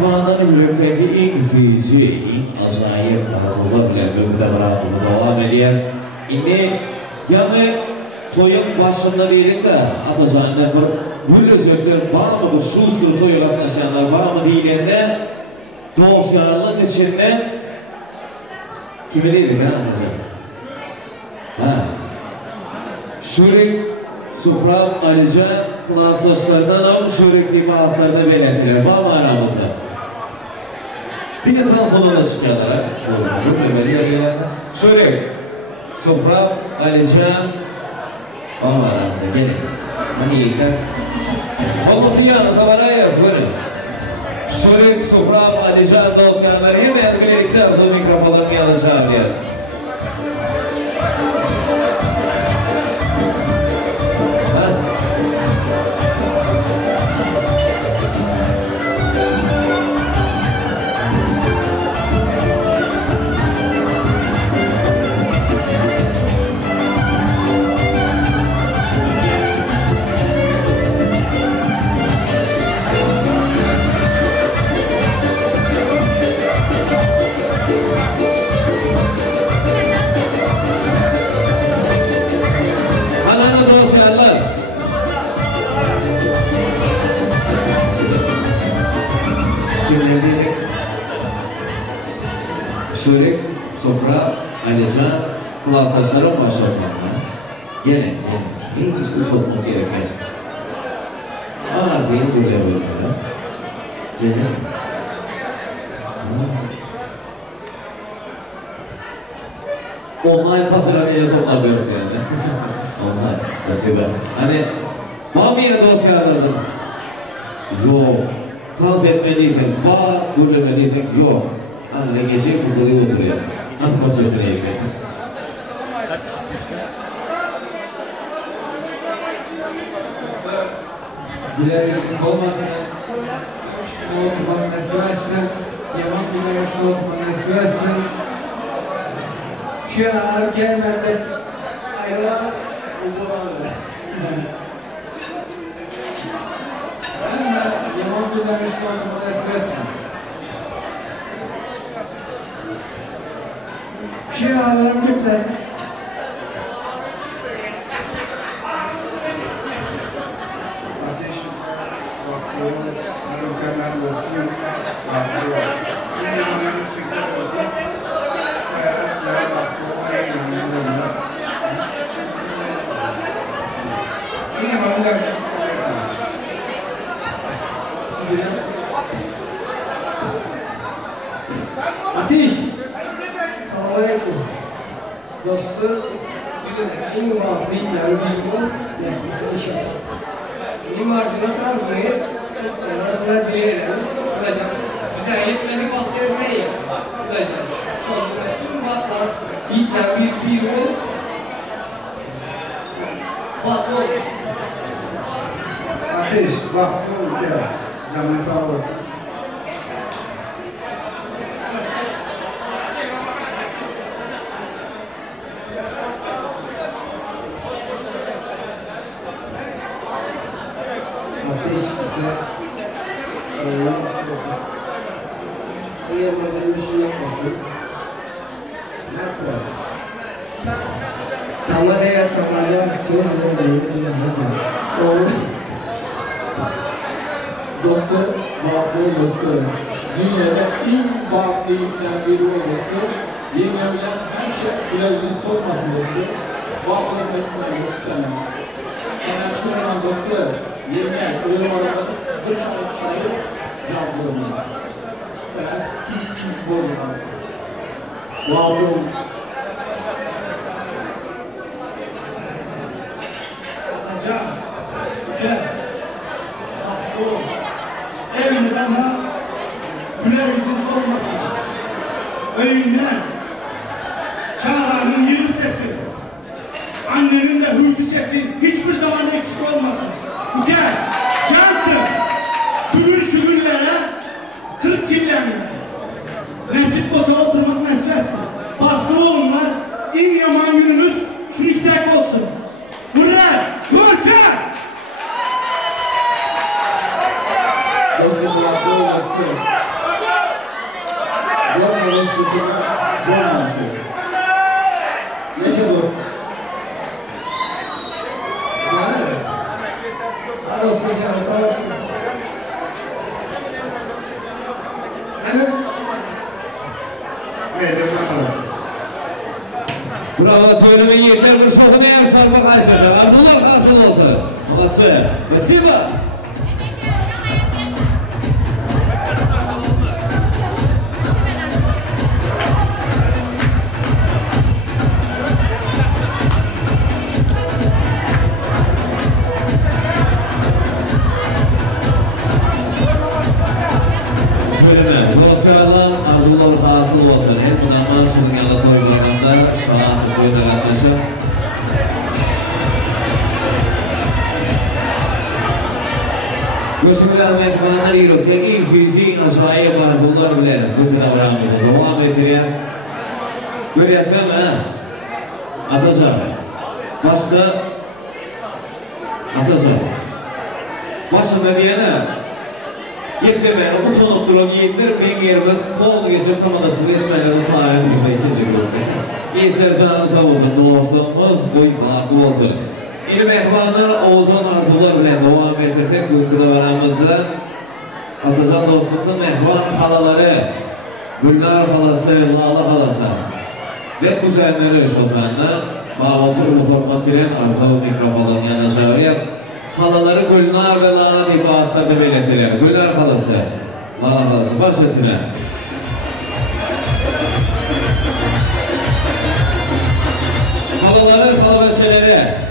Mehmanların yürükteki ilk fizi, ilk aşağıya Abdullah ile müqdəmramızı devam edeceğiz. Şimdi yani toyun başında değilim de Ataşan'da bir özürler var mı bu şustur toyu katlaşanlar var mı değilinde dosyaların içinden kime değildik ha Ataşan? Ha. Şurik, Sufran, Alican, klaslaşlarından ama Şurik'teki altlarda belirtiler. Var mı aramızda? Dikkatten sonuna çıkanlara. Ömer'i yarıyalarına. Şurik, Sufran, Alican, var mı aramızda? Gelin. Hani yeter. Olması yanı kameraya buyurun. Şurik, Sufran, Alican dosyaları hemen birlikte az o mikrofonlarını yanlış ağırlayalım. Şurik, Sofra, Alican, kulaktaşlarım başlatmakla. Gelin. İyi hiçbir çok gerekir. Anlatayım böyle bölümde. Gelin. Online tasarımıyla topladıyoruz yani. Online. Mesela. Hani, var mı yine dosyalardan? Yok. Trans etmeliysek, var, bölümeliysek, yok. Anne geçecek bu buraya oturuyor. Nasıl başlasın evde? Dileğiniz olmasın. Şunu oturmak nasip etsin. Yaman günler şunu oturmak nasip etsin. Şu an gelmedi. Ayrılan uzun hemen yaman günler şunu oturmak nasip etsin. Şialarım bitmesin. Ateşin vakti mükemmel olsun. Yine onun müzikler olsun. Sayar vakti olmaya inanıyorum. Yine bana da Ateş! Selamünaleyküm. Dostlar, en muhabbetler bilgi nesmisi inşallah. Mimarcına sarflayıp, nasıl biliriz, olacak. Bize yetmedik vakti sen yap, olacak. Şu anda tüm baklar, yiğitler bir ol, baklı olsun. Ateş, vakti ol ya. Canın sağ olasın. Bu yerlerden işini yapmasın. Ne yapalım? Kameraya söz vermeyi oğlum. Dostu, bağlı dostu. Dünyada en bağlı ilkten biri o dostu. Yengemler her şey birazcık sormasın dostu. Bağlı dostu sana. Sana şuradan dostu. Yenge, söylüyorum arada. Fırça çayı yapıyorum. Biraz bozuyorum. Bağlı ama güler yüzün solmasın. Öğünden çağlarının yılı sesi, annenin de hürkü sesi hiçbir zaman eksik olmasın. Gel, cansın. Bugün şu günlere 40 çillenme. Nasip olsa oturmak meselesi. Bahtlı olunlar, en yaman gününüz şu iktak olsun. Hurra! Hurra! Dostum yaptığı olsun. Görme dostum, görmesin. Yaşa dostum. Hadi olsun canım, sağ olsun. Evet. Bravo, to'ylaning yetlar bir sho'xini ham sarpa qilishadi. Abdulloh Qasim olsun. Молодцы. Спасибо. Abdulloh Qasim olsun. Hep bundan sonra to'y bo'lganda saat to'yda qatnashib Ko'shimlar mehmonlar yurtdagi fiziy ajoyib marhumlar bilan bu programmani davom ettiryapti. Ko'ryapsanmi? Atajon. Boshda Atajon. Boshida yana Gitmemeli, bu tonukturun yiğitler ben gelmem, kol geçip tamadasını etmeli tayin bir şey ikinci grupta. Yiğitler canı sağ olsun, doğursanız boy bakı olsun. Yine mehmanlar Oğuzhan arzular bile devam etsek uykuda varamızda Atacan dostumuzun mehman halaları, Gülnar halası, Lala halası ve kuzenleri şoförler Bağlısı Ufak ile arzu mikrofonun yanına çağırıyor. Halaları Gülnar ve Lala ibaatlarda belirtiler. Gülnar halası, Lala halası başlasına. Halaların halabeşeleri.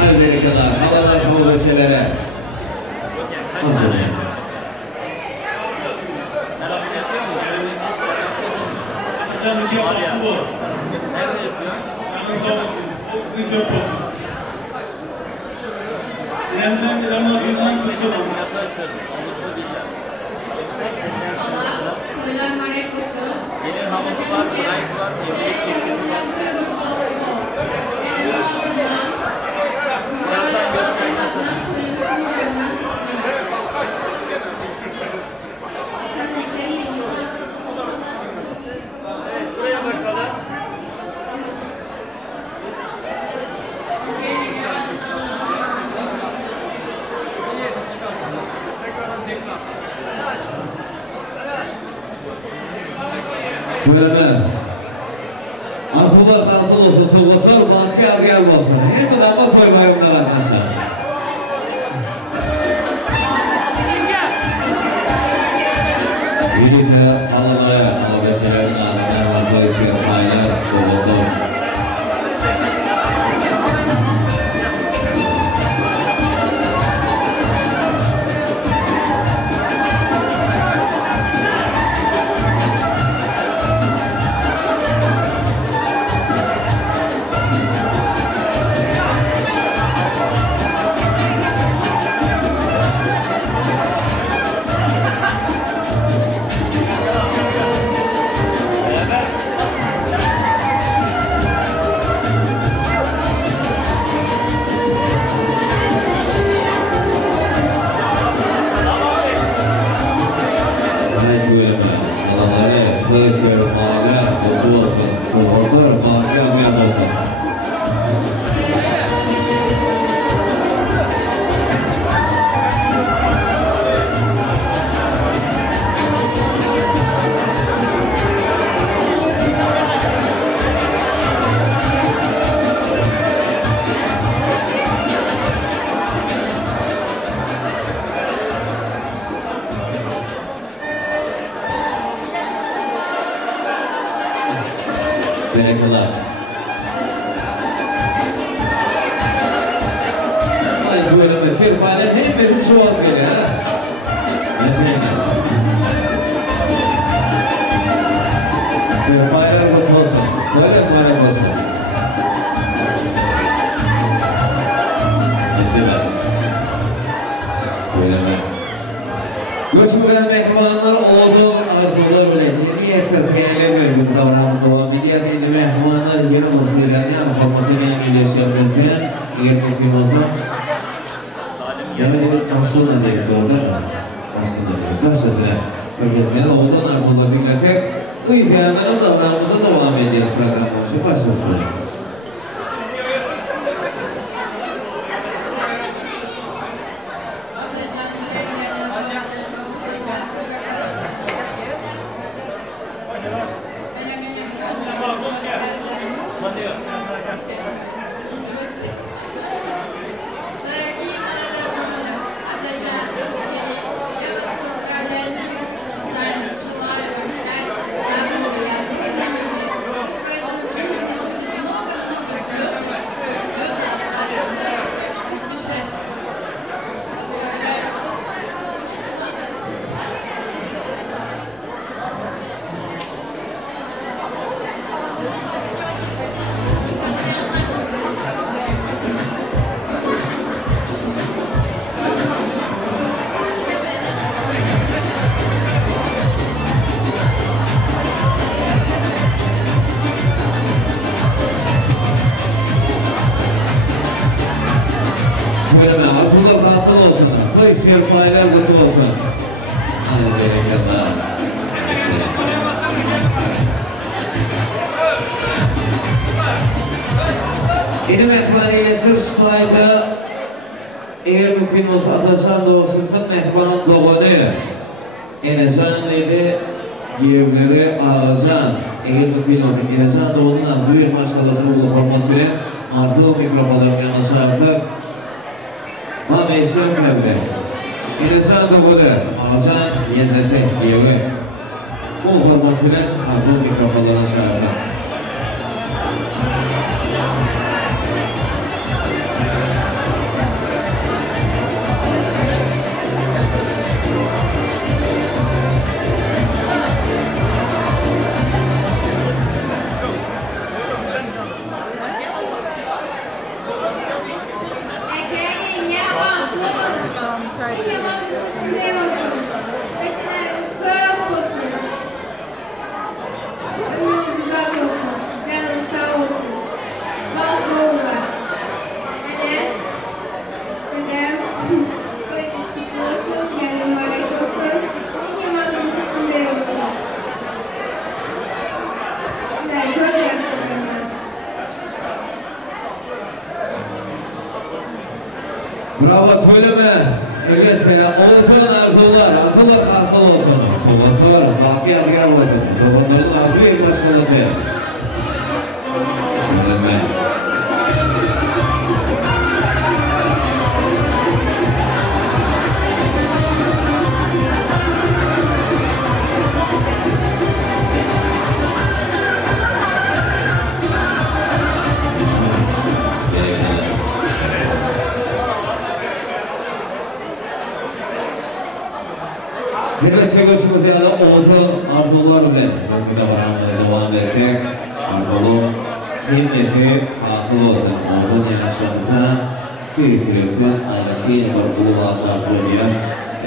Hadi kadar havalar havabeşelere. Şöyle Arzular tarzı olsun, sıvıtlar, bakı argel olsun. Hep bir damla toy bayramlar arkadaşlar. Birlikte alınmaya, alışverişlerin ardından vakları fiyatlarla sıvıtlar. Bereketler. Ay bölümde firmayla hem bir çoğalt verir ha. Mesela. Firmayla mutlu olsun. Böyle mübarek olsun. Mesela. Söyleme. Göçmeden mehmanlar oldu, arzular bile yeni yeterkenler verdim davrantığa. Bir diğer yeni mehmanlar yeni muhtemelen ama formatını iyileştirmesine eğer mümkün olsa yani nasıl ne dedik orada? Nasıl ne dedik? Kaçtasına bölgesine olduğun arzular dinlesek bu izleyenlerin davranımıza devam ediyor programımızı başlasın. Ini mehmaniyle sırf fayda eğer mümkün olsa atasan da olsun mehmanın doğanı enezan dedi yerleri ağızan eğer mümkün olsa enezan da onun azı bir maşalasını bu formatıyla artı o mikrofonların yanısı artık ama isim evde enezan da burada ağızan yezese yerleri bu formatıyla artı o mikrofonların yanısı artık Bravo söyleme. Evet veya olsun arzular kalsın olsun. Sobatlar, baki argıya olsun. Sobatların arzuyu başkalatıyor. Söyleme. Evet sevgili yanında oldu arzular ve devam etsek arzulu kendisi hasıl olsun oldu yaşamıza keyiflisin adeti barkulu bazılar koyuyor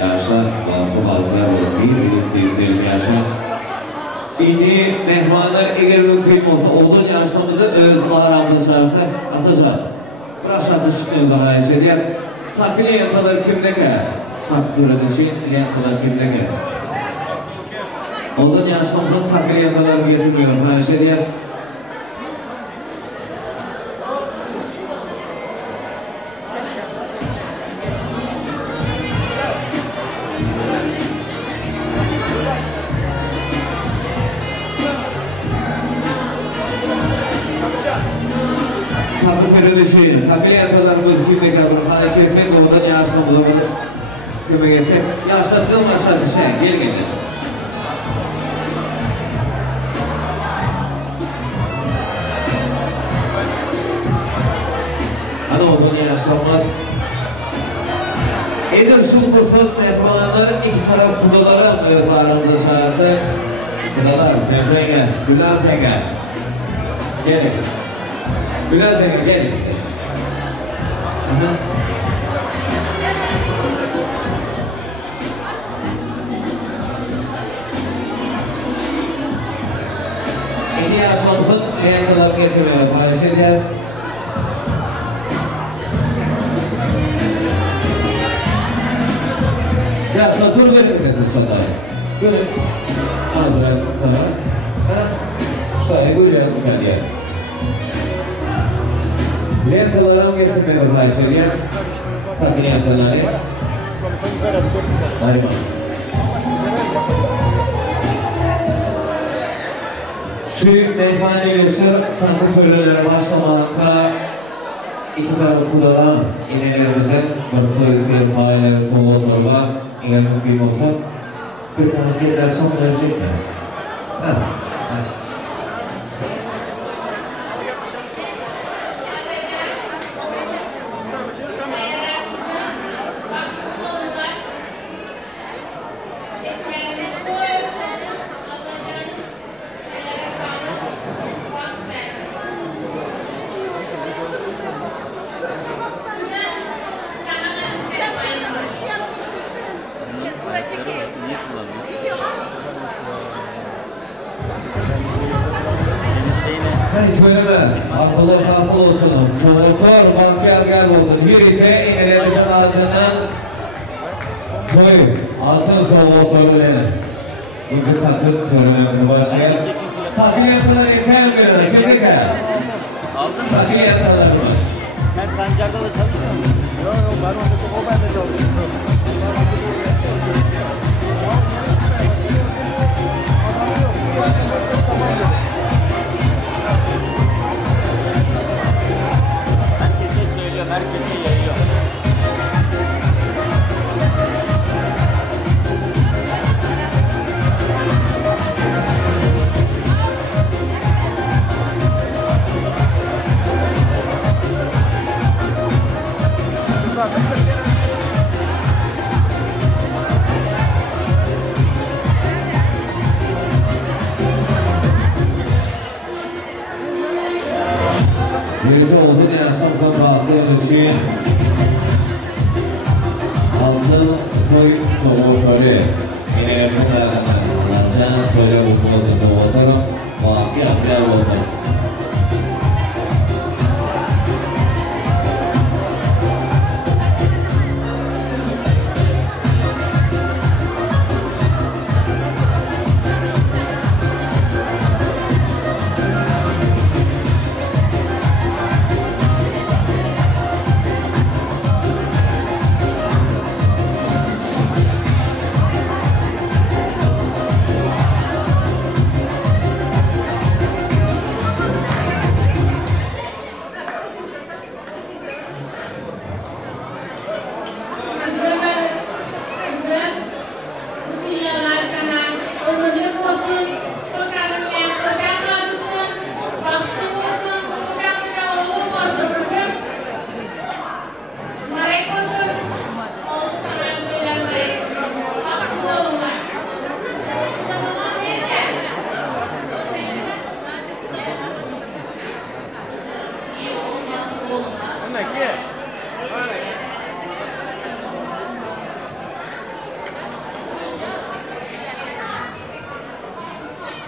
yaşar bazılar bir yaşar ini mehmanlar eğer mümkün olsa oldu yaşamıza öz aramda sarfı atacak burası düşünün daha yaşayacak takviye yatalar kimde kadar takdir için yang terakhirnya Allah yang samsung takdir yang terakhir itu berapa syariat takdir için takdir yang terakhir itu berapa syariat Allah yang samsung kemudian yaşasın maşası sen gel gel. olsun yaşlanmaz. Edir şu fırsat mehmanların ilk taraf kudalara mevzularımızda çağırsa kudalar, temsenge, Gülen Senge gelin. Gülen Senge gelin. Ini yaşamızın en kadar getirmeye paylaşacağız. Ya satur verin satay. Böyle anladılar sana. Saya buyuruyor bu kadar. Lentalarım getirmeye paylaşacağız. Sakın yantaları. Harika. Şu meyhaneyesi tanıtı törenleri başlamakta iki tarafı kullanan inelerimizin bir payları fonları var. İnanın mümkün olsa bir tanesiyle son verecek mi? Ha. Hiç söyleme, akıllar nasıl olsun, soğuklar, bankiyatlar olsun, bir ise inelerimiz adının koy, altın soğuklarını bugün takıp törmeye başlayalım. Takliyatlar ikayım birine, kimlik Takliyatlar mı? Ben Sancar'da da çalışmıyor muyum? Yok, ben o bende çalışıyorum. Herkese söylüyor, herkese yayıyor. Birlikte olduğun yaşamdan rahatlayan için altın soy soğukları inelerinin anlatacağını söyle okumadığını doğatalım. Vakiyatlar olsun.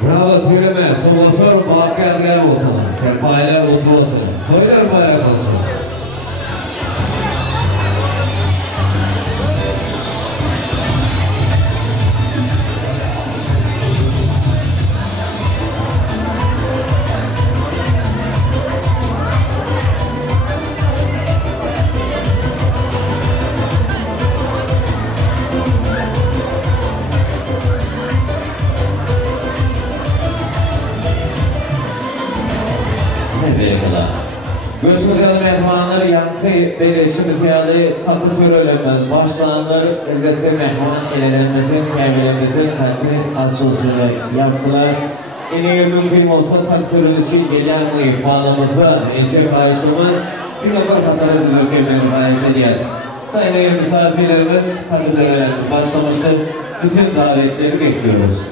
Bravo söyleme, sponsor bakiyatlar olsun, sermayeler mutlu olsun, toylar bayrak olsun. Göçmeden mehmanlar yankı belirşim fiyatı takı törölünmez. Başlananlar elbette mehman elenmesinin kevlemizin takı açılışını yaptılar. Yine mümkün olsa takı törülüşü gelen ihbarımızı eşek ayışımı Yine bir hatırı düzülüp gelmeyi xahiş ediyor. Sayın misafirlerimiz, takdirlerimiz başlamıştır. Bütün davetleri bekliyoruz.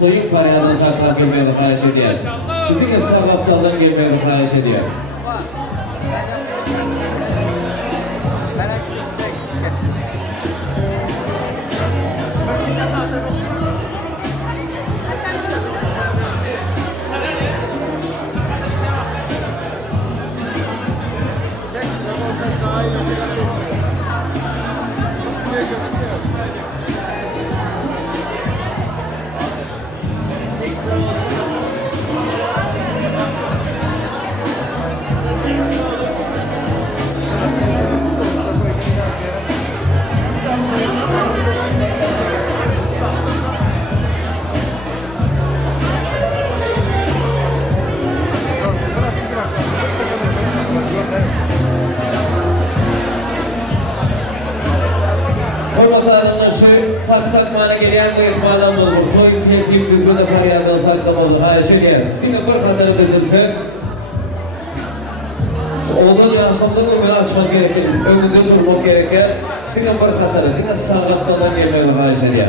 Toyun paraylarını takip gelmeyi xahiş ediyor. Şimdi de sağlıklardan gelmeyi xahiş ediyor. takmana gelen bir ikmadan olur. Toyun sevdiğim düzgün kariyerden saklamalı. Hayır şeker. Bir de bir kadar dedilse oğlun yansımlığını bile açmak gerekir. Önünde durmak gerekir. Bir de bir kadar. Bir de sağlıktan gelmeli. Hayır şeker.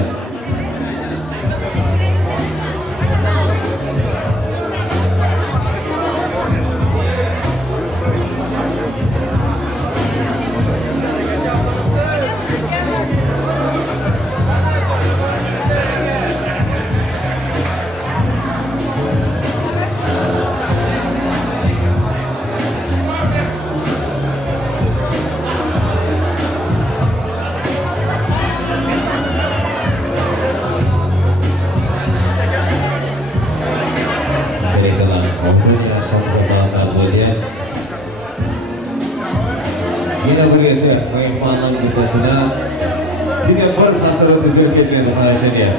Yine bu gece meyhanenin müddetine bir de bir tasarruf düzgün gelmedi Ayşe'ye.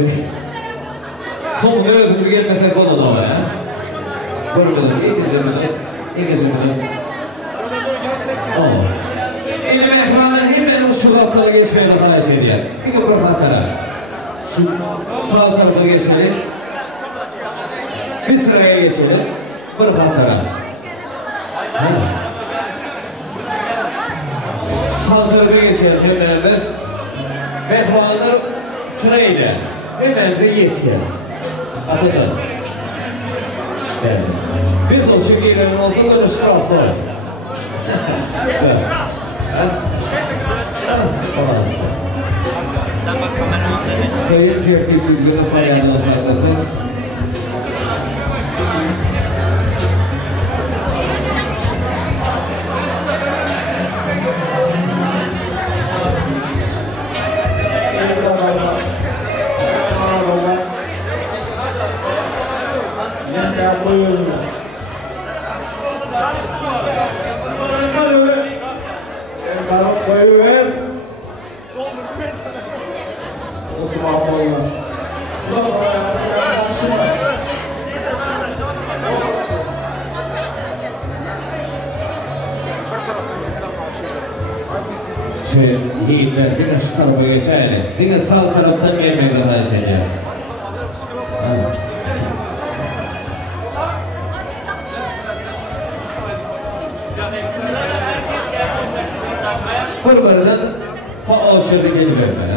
başlık. Son öğütü gelmesek olur ama ya. Burada İngilizce mi? Yine mehmanın hemen şu kapıları geçmeyle haraç ediyor. Bir de bırakatlara. Şu sağ tarafa geçelim. Bir sıraya geçelim. Bırakatlara. Sağ tarafa geçelim hemen biz. Mehmanın sırayla. Hemen de yetiyor. Atacağım. Yani. Biz o şekillerin olsa da ışrafı var. Güzel. Kayıp yakıp bilgileri bayanlı fazlası. Yiğitler bir şu tarafa geçelim. Bir de sağ taraftan yemek arayacağız. Kurbanın bu ağaçları gelmeme.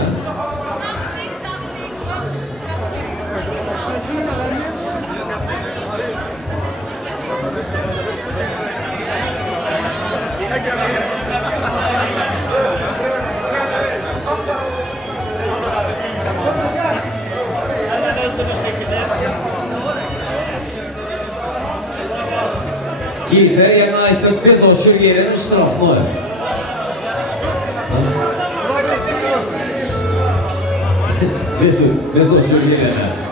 Yiğitler yanına ayıttım biz o şu yerin ıştıraflı. Biz o şu yerin.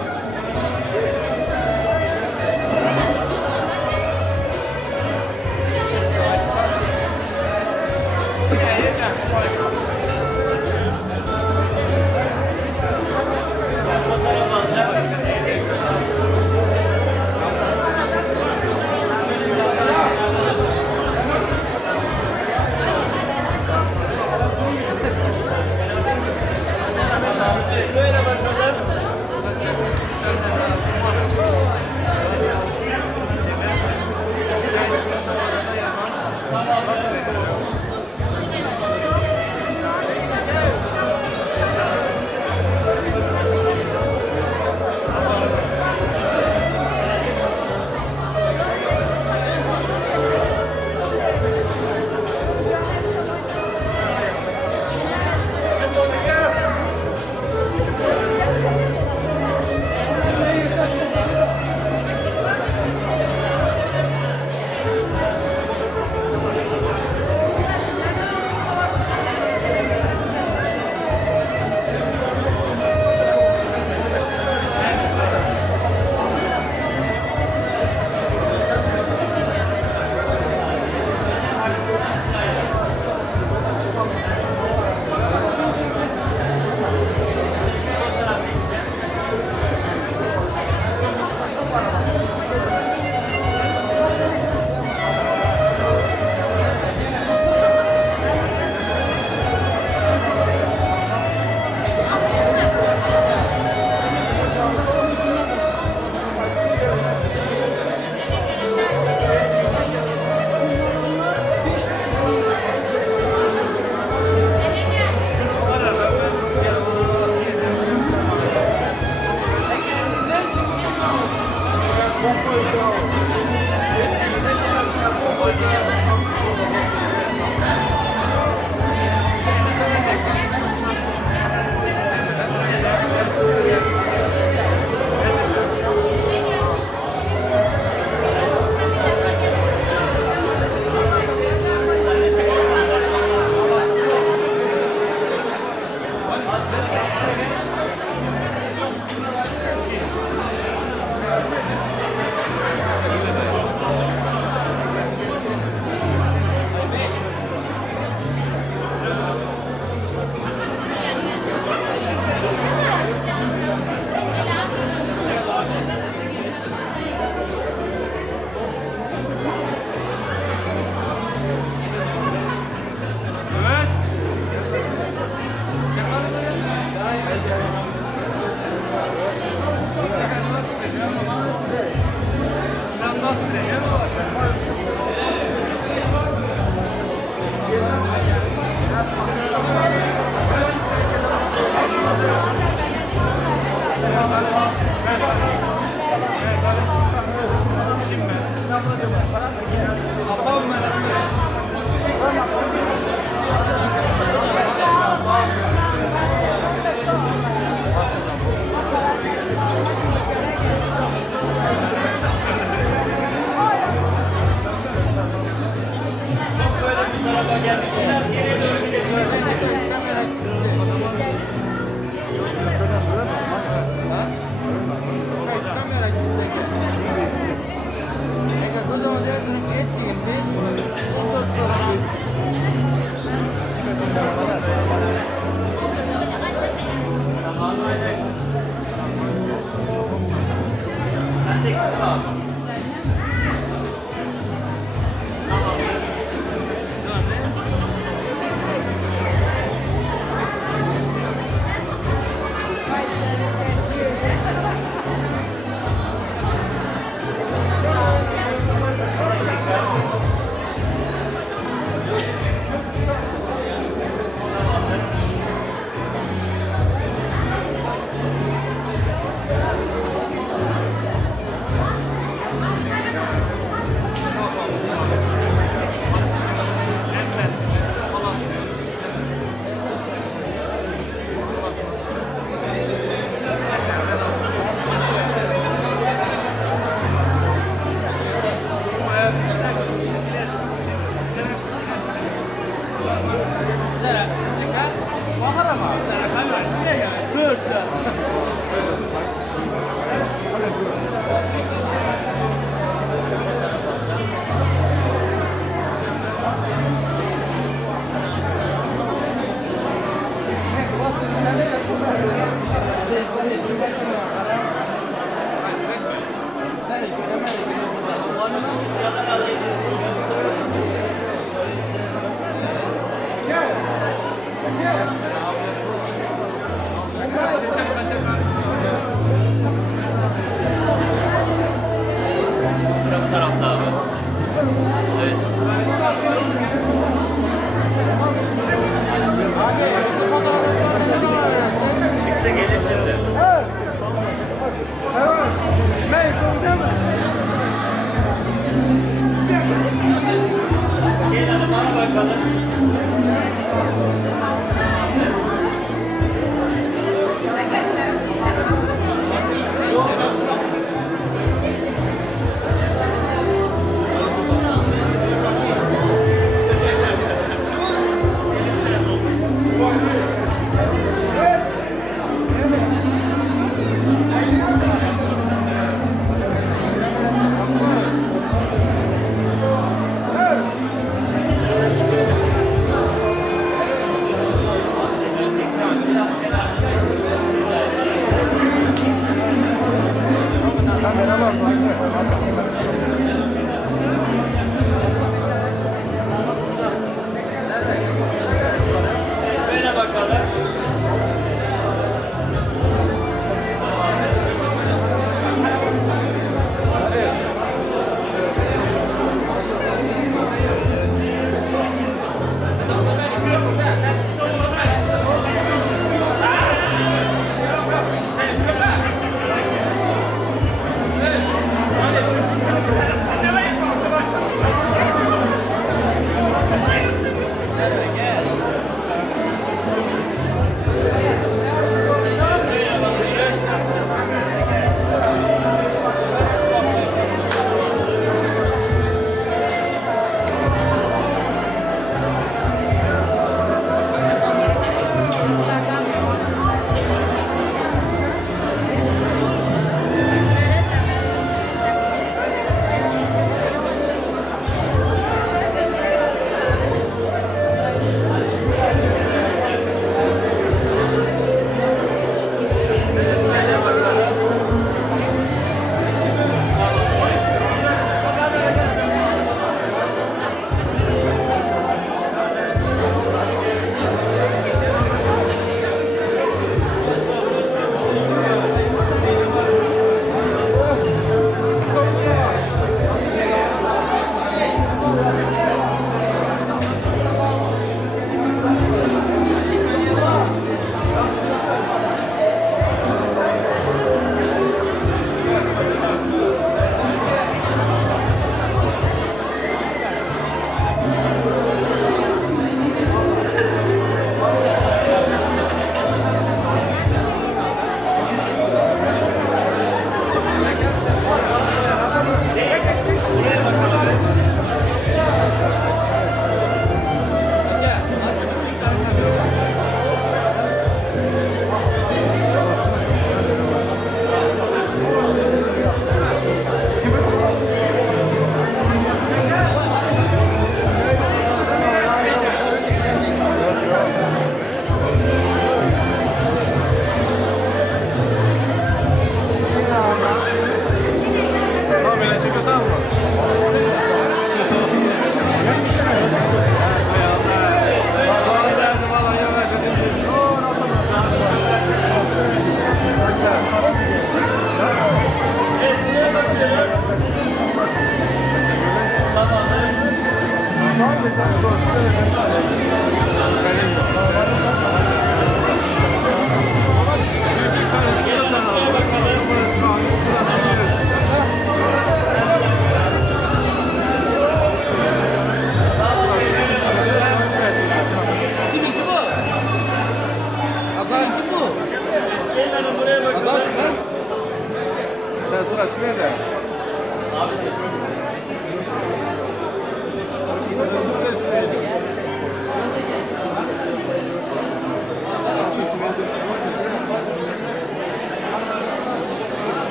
Takı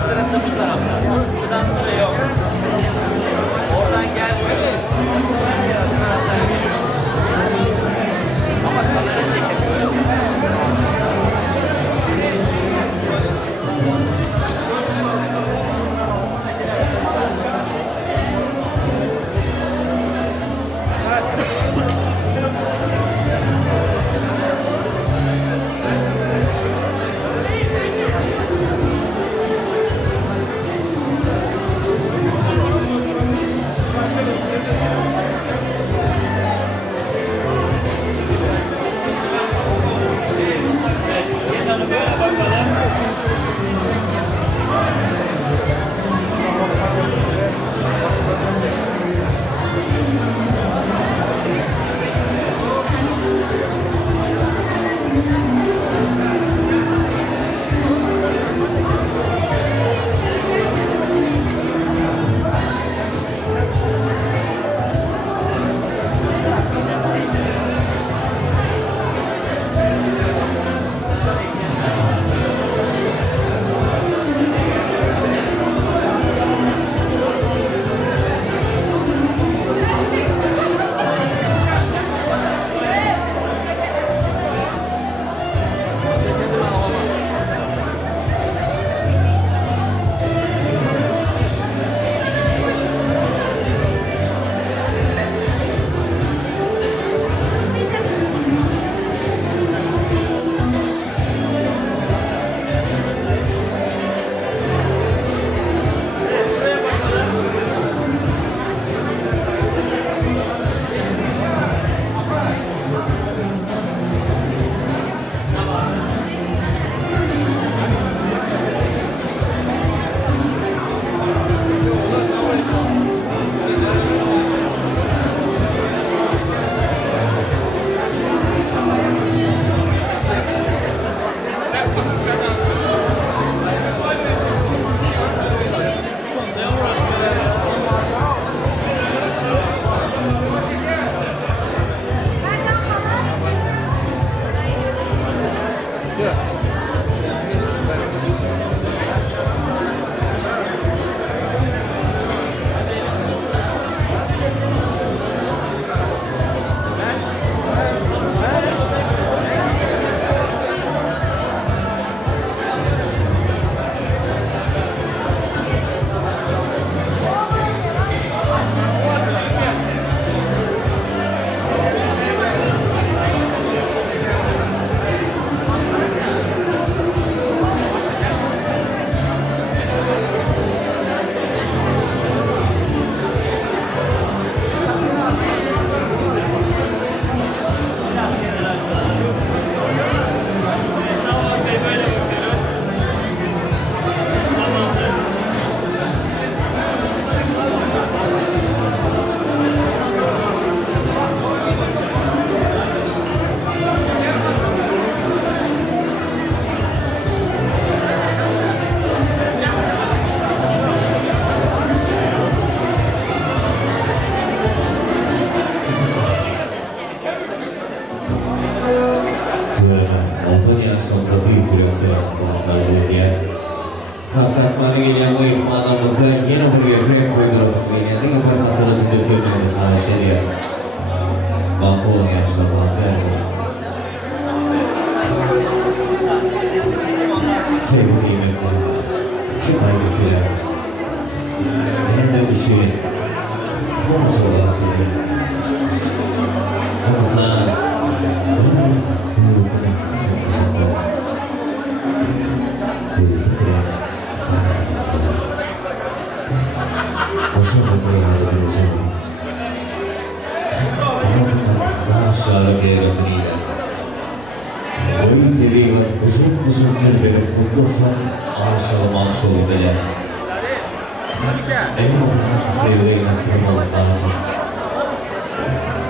sırası bu tarafta. Buradan sıra yok. Oradan gel böyle. Ama kamera çekemiyor.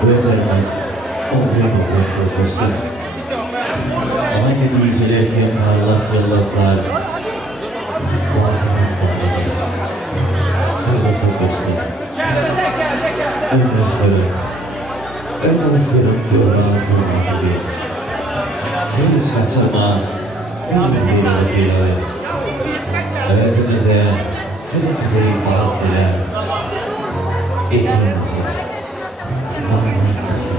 Gözlerimiz okuyor gözleşsin. Aynı diyicilerken parlak yıldızlar Vartımızda sırda sırdaştı. Ömür sırıp görmem fırmadı. Hiç şaşırma, bir vaziyet. Özümüze sürekli bağlı diler. İkimizi anlayıcısı.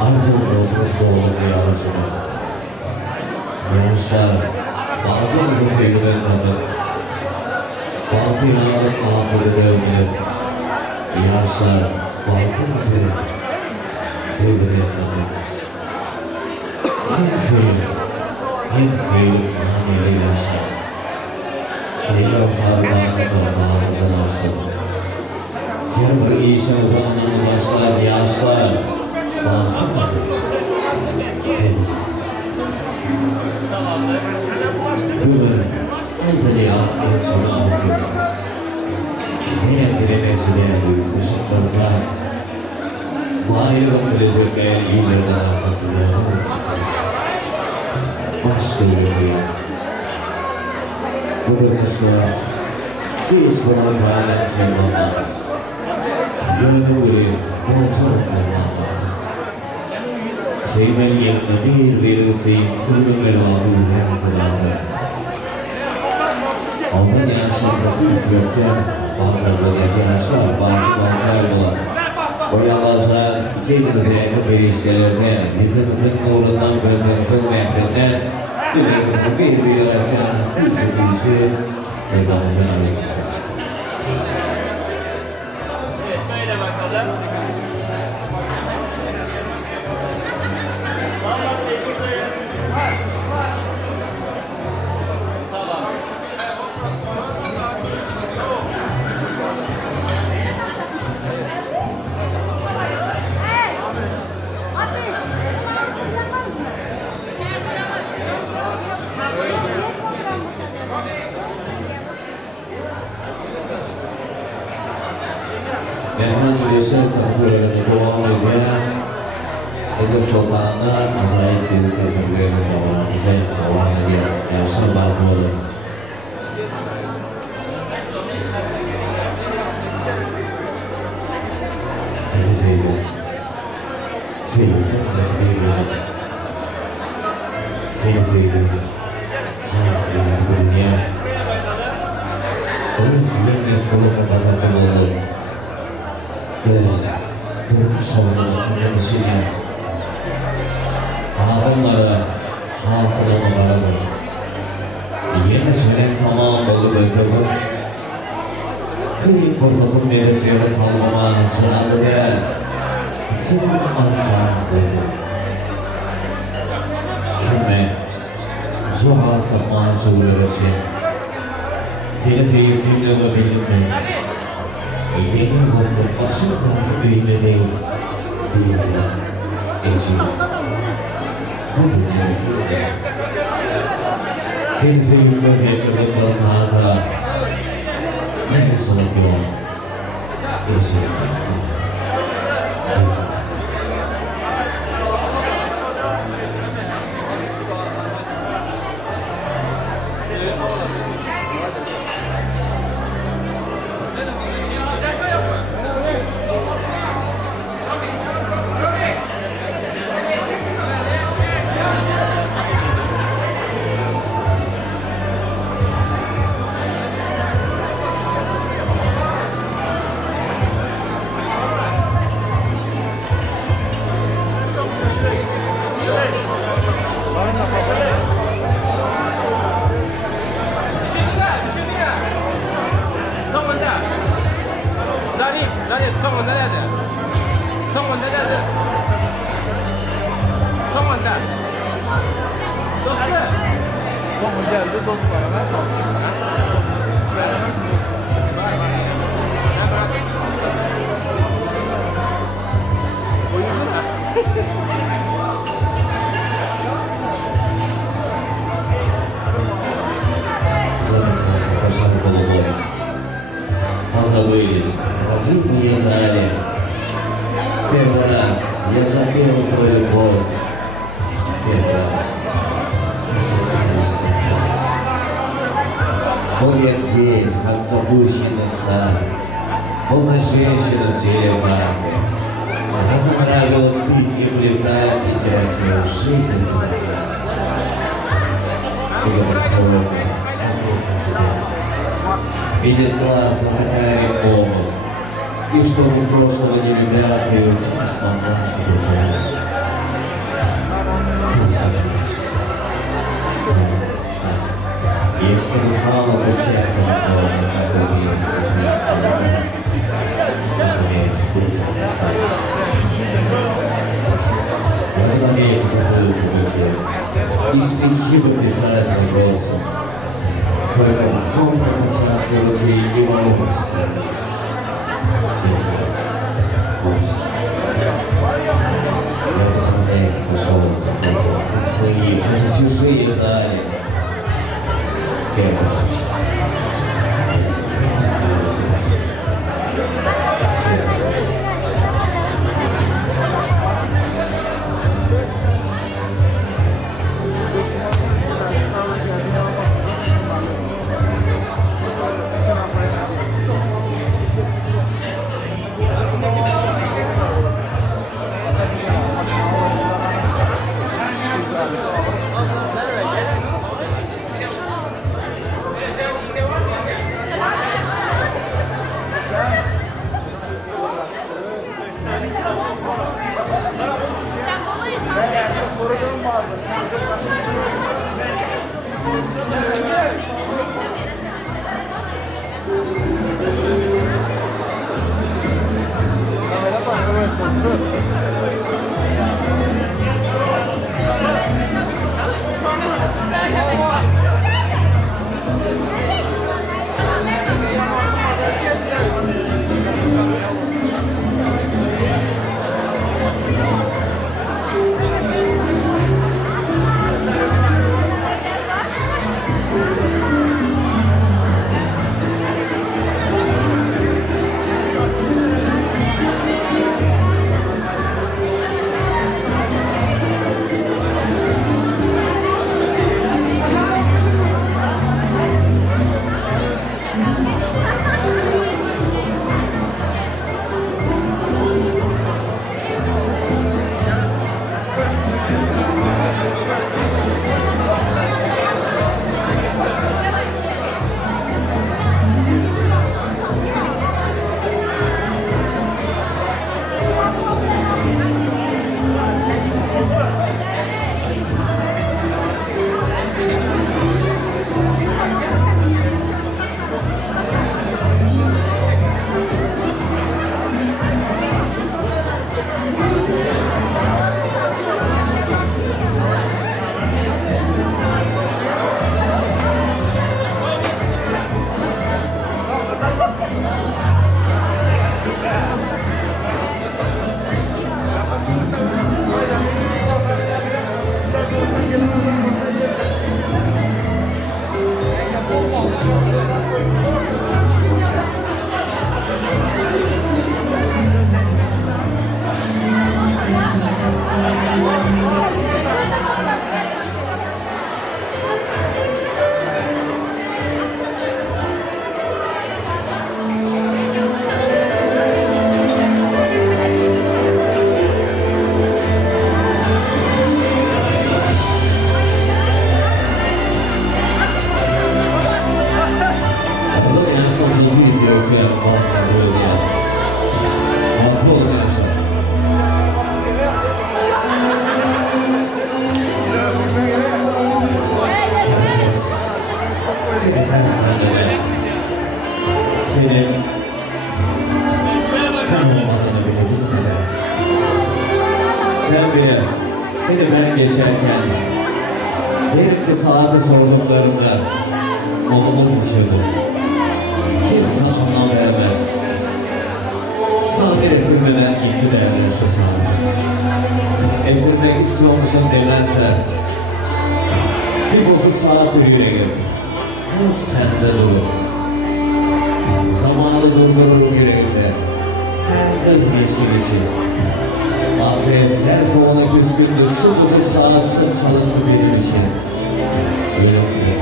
Arzum doldurup doğru yarışımı. Yaşlar, bazı sevgiler tabi. Bazı yanarıp ağabeyde dövmeler. Yaşlar, bazı sevgiler tabi. Kimseyi maneli yaşlar. Sevgiler sarılarını zorbalarından açtım. Her bir işe uzanmanı başlar yaşlar. Bağımsız sevgi. Bugün Antalya Elçin'i okuyorum. Neye direnesiyle büyütmüşüm korkar. Mahir öldürecek ve iyilerden atlatılıyor. Başka yazıyor. Bugün aşkına hiç bana zaten fermanlar. Gönlü olsun fermanlar. Sevmen yakında bir fin kulübüne lazım hem fırlatır. Altın yaşlarda üfürken bazılarındaki yaşlar bağlıklar bular. O yalnızlar kendinize bu gelişlerine yüzünüzün uğrundan gözünüzün mehrinden yüzünüzü birbiri açan süsü sevdanızın alışırsın. Böyle bakalım. Memnun Yeşil Tatlı devam ediyor. Edip Sultan'la acayip bir sözlerinin devam ediyor. Yaşlı Balkoğlu. Seni sevdim. Sevdim. Seni sevdim. Seni bu dünya. Onun sizinle sorumlu kazandım olur. Ve kırmış olmanın konusuyla Harunlara hasılamı vardı. Yeni süren tamam olup özledim. Kıyıp fırsatım belirtiyor kalmama çınardı değer. Senin ansan özledim. Kime zuha tamam söyleşi. Seni sevdiğimle birlikte. Yeni bakıp başlıklarını büyüme değil, eşim. Bu dünyasında seni sevimle getirdim batağda. Ne soruyor, eşim. Zaten başarılı olmalı. позабылись, разумные дали. Первый раз я запел твою любовь. Первый раз я смеялся. Ходят весь, как запущенный сад. Полная женщина с парке. Она занравилась пить и плясать и терять свою жизнь на земле. И я холодно смотрю на тебя. Видит глаза, такая помощь. И что у прошлого не любят, и у тебя стандарт любовь. Ты загнешь. Если знала, то сердце напомнит, как убил. Умеет быть я умею забыть любовь. И стихи выписать за голосом. Только потом прикасаться руки и волосы. Я пожалуйста, как свои, даже чужие дали. Первый раз. Seni ben geçerken derin saati sorduklarında mutluluk içiyordum. Kimse anlam vermez. Tahmin ettirmeden gitti derler şu saat. Ettirmek istiyor musun demezler. Bir bozuk saat yüreğim. Yok sende durur. Zamanı durdurur yüreğimde, sensiz geçirişim. Afiyetler kovana küskündür, şu kızım sağlıksız çalıştı benim için. Yüreğimde.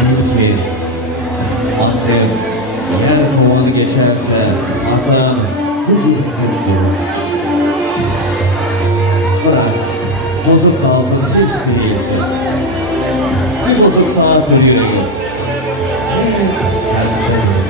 Bil ki, annem yer kovanı geçerse, atam bu yıkımdır. Bırak, bozuk kalsın hiç değilsin. Bir bozuk saat yüreğim. Sen de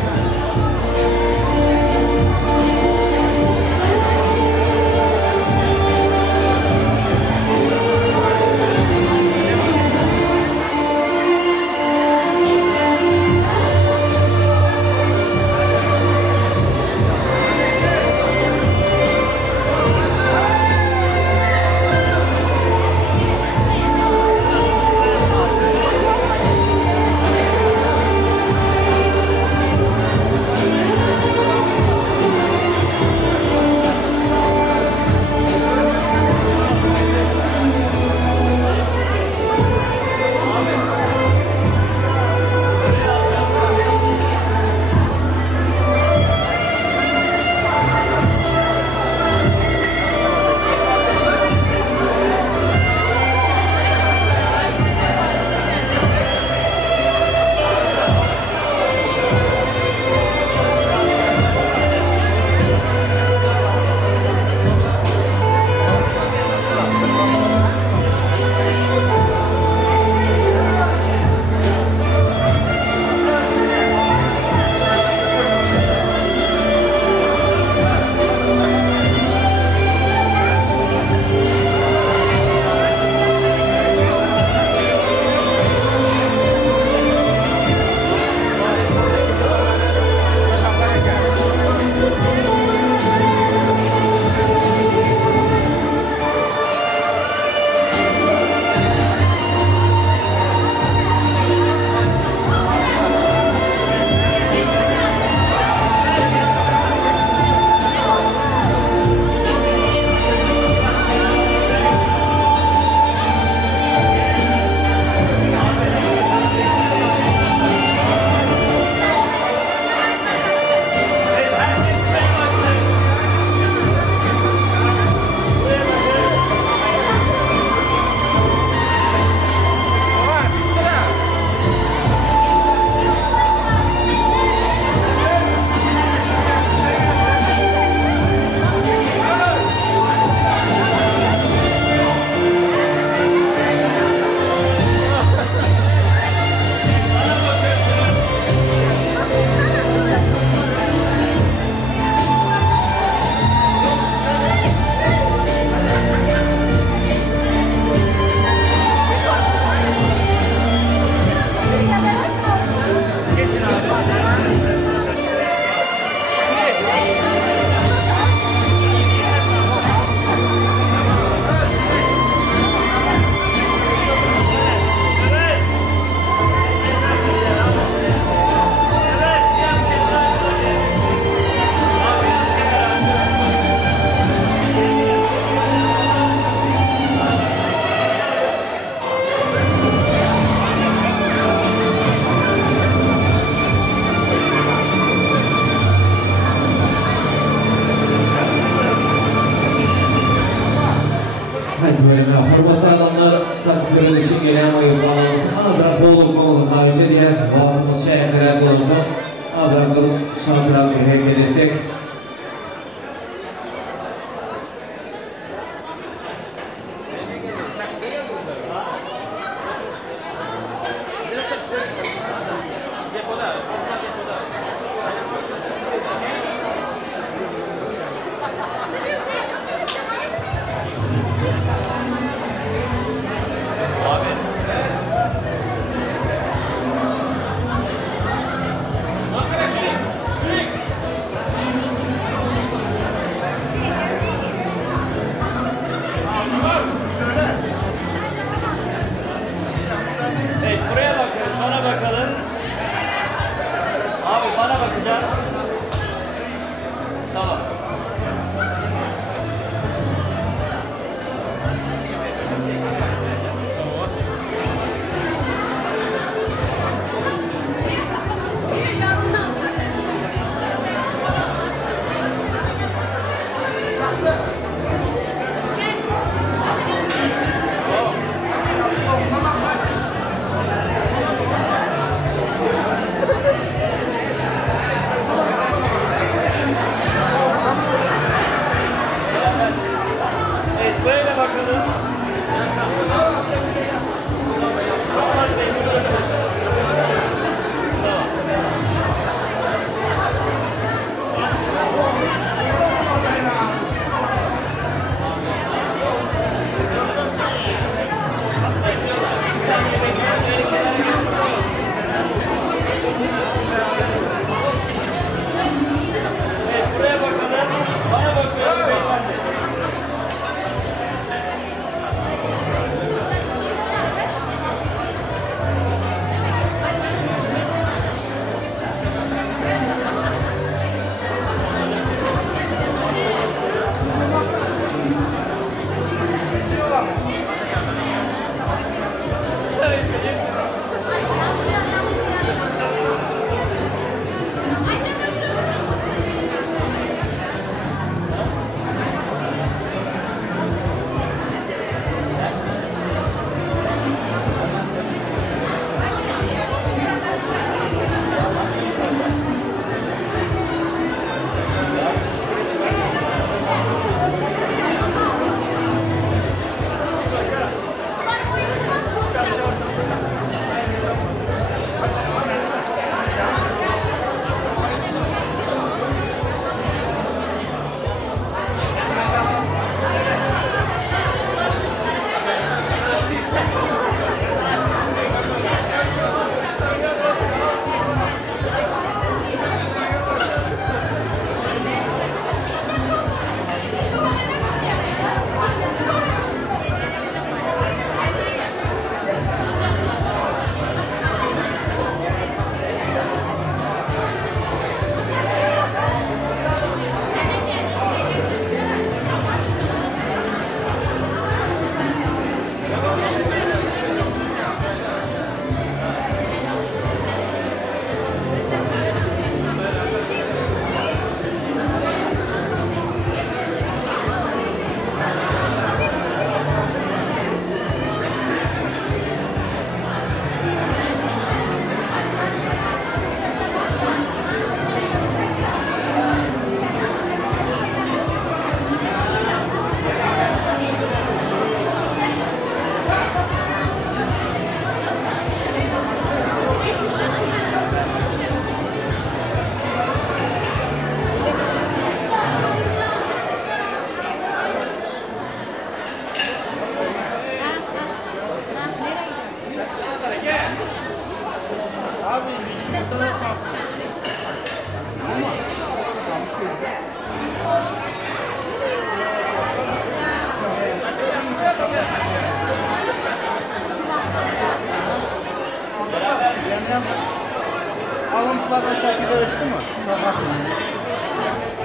Alıntılardan şekilde ölçtü mü? Çok haklı.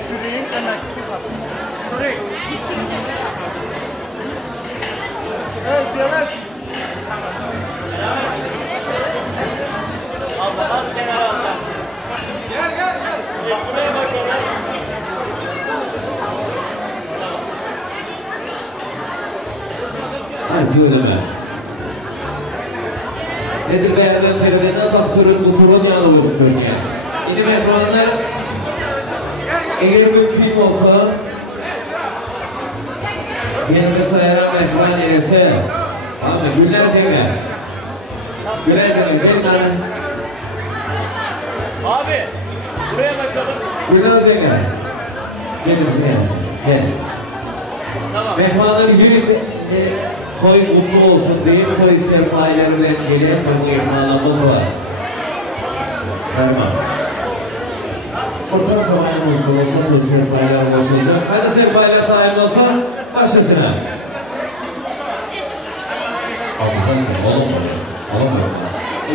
Şurayı demek istiyor. Şurayı. Evet, ziyaret. Abla az kenara alacağım. Gel. Buraya bakalım. Hadi öyle. Nedir beğendiğin terörden faktörün bu turun yanı olur bölgeye. Yine mehmanlar eğer mümkün olsa yerine sayaran mehman yerse ama Gülen Zeynep benim tane Abi buraya bakalım. Gülen Zeynep gel. Tamam. Mehmanların yürü toy mutlu olsun diye toy sermayeleri ve geriye kabul ihmalımız var. Tamam. Orta zamanımız olsa toy sermayeler başlayacak. Hadi sermayeler daim olsa başlasın ha. Abi sen olamıyor.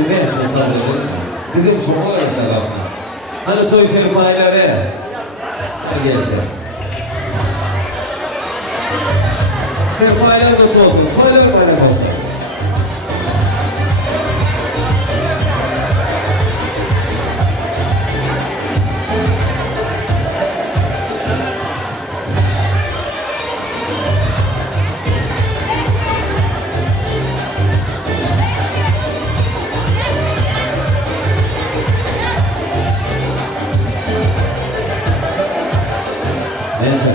Ne yaşıyorsun sabredin? Bizim soğuk yaşlar altına. Hadi toy sermayeleri. Hadi gelsin. Sermayeler mutlu olsun. Toylar bayram olsun. Neyse.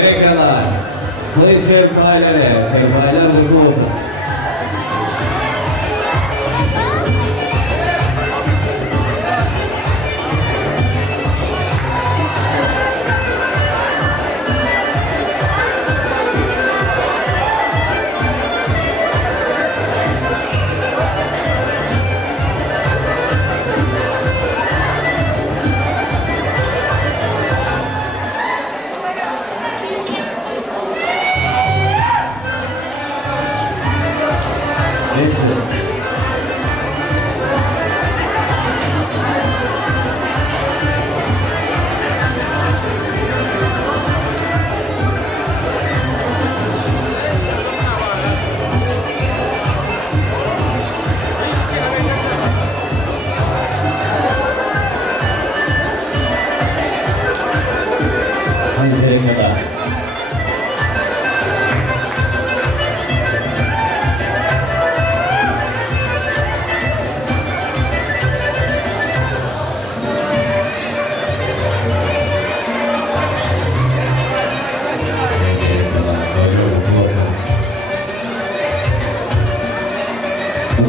Berekalar. Toy sevgiler mutlu olsun.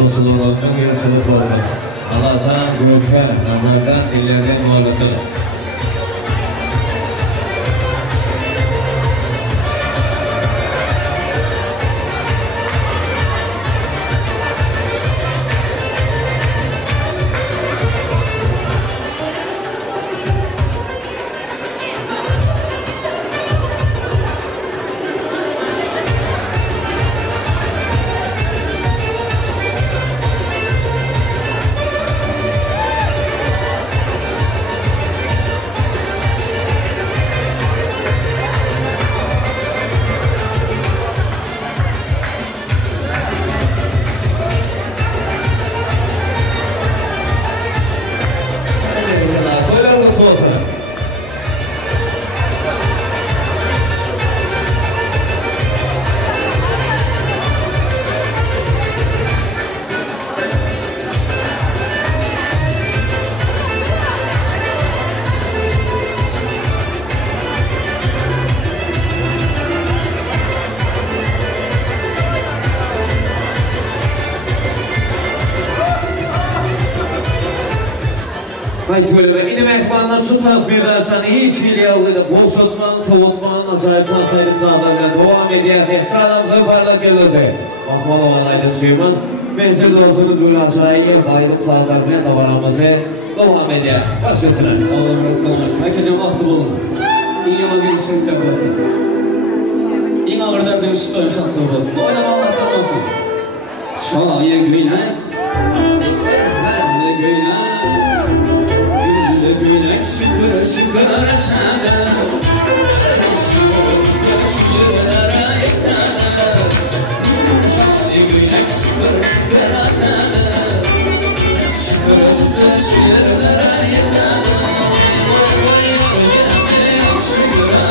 Rasulullah yarısını korudu. Allah'tan görüşen, Allah'tan dillerden muhalefet. Haydi öyle ve inim ekrandan şu tarz bir dersen hiç hile avlıydı. Bol çotman, savutman, acayip tansaydım sağlarına devam ediyor. Esradamıza parlak gelirdi. Bakmalı olan aydım şeyman. Menzil dostunu böyle aşağıya baydım sağlarına davanamızı devam ediyor. Başlasına. Allah'ım Resulullah. Herkese vakti bulun. İyi ama görüşmek de olsun. İyi ağırlar dönüşü şartlı olsun. Oynamalar kalmasın. Şahıya güynek. Ezberle güynek. Gülle güynek şükür şükür etmeden. Şükür şükür etmeden. Şahıya güynek şükür şükür etmeden. Şükür şükür etmeden. Şükür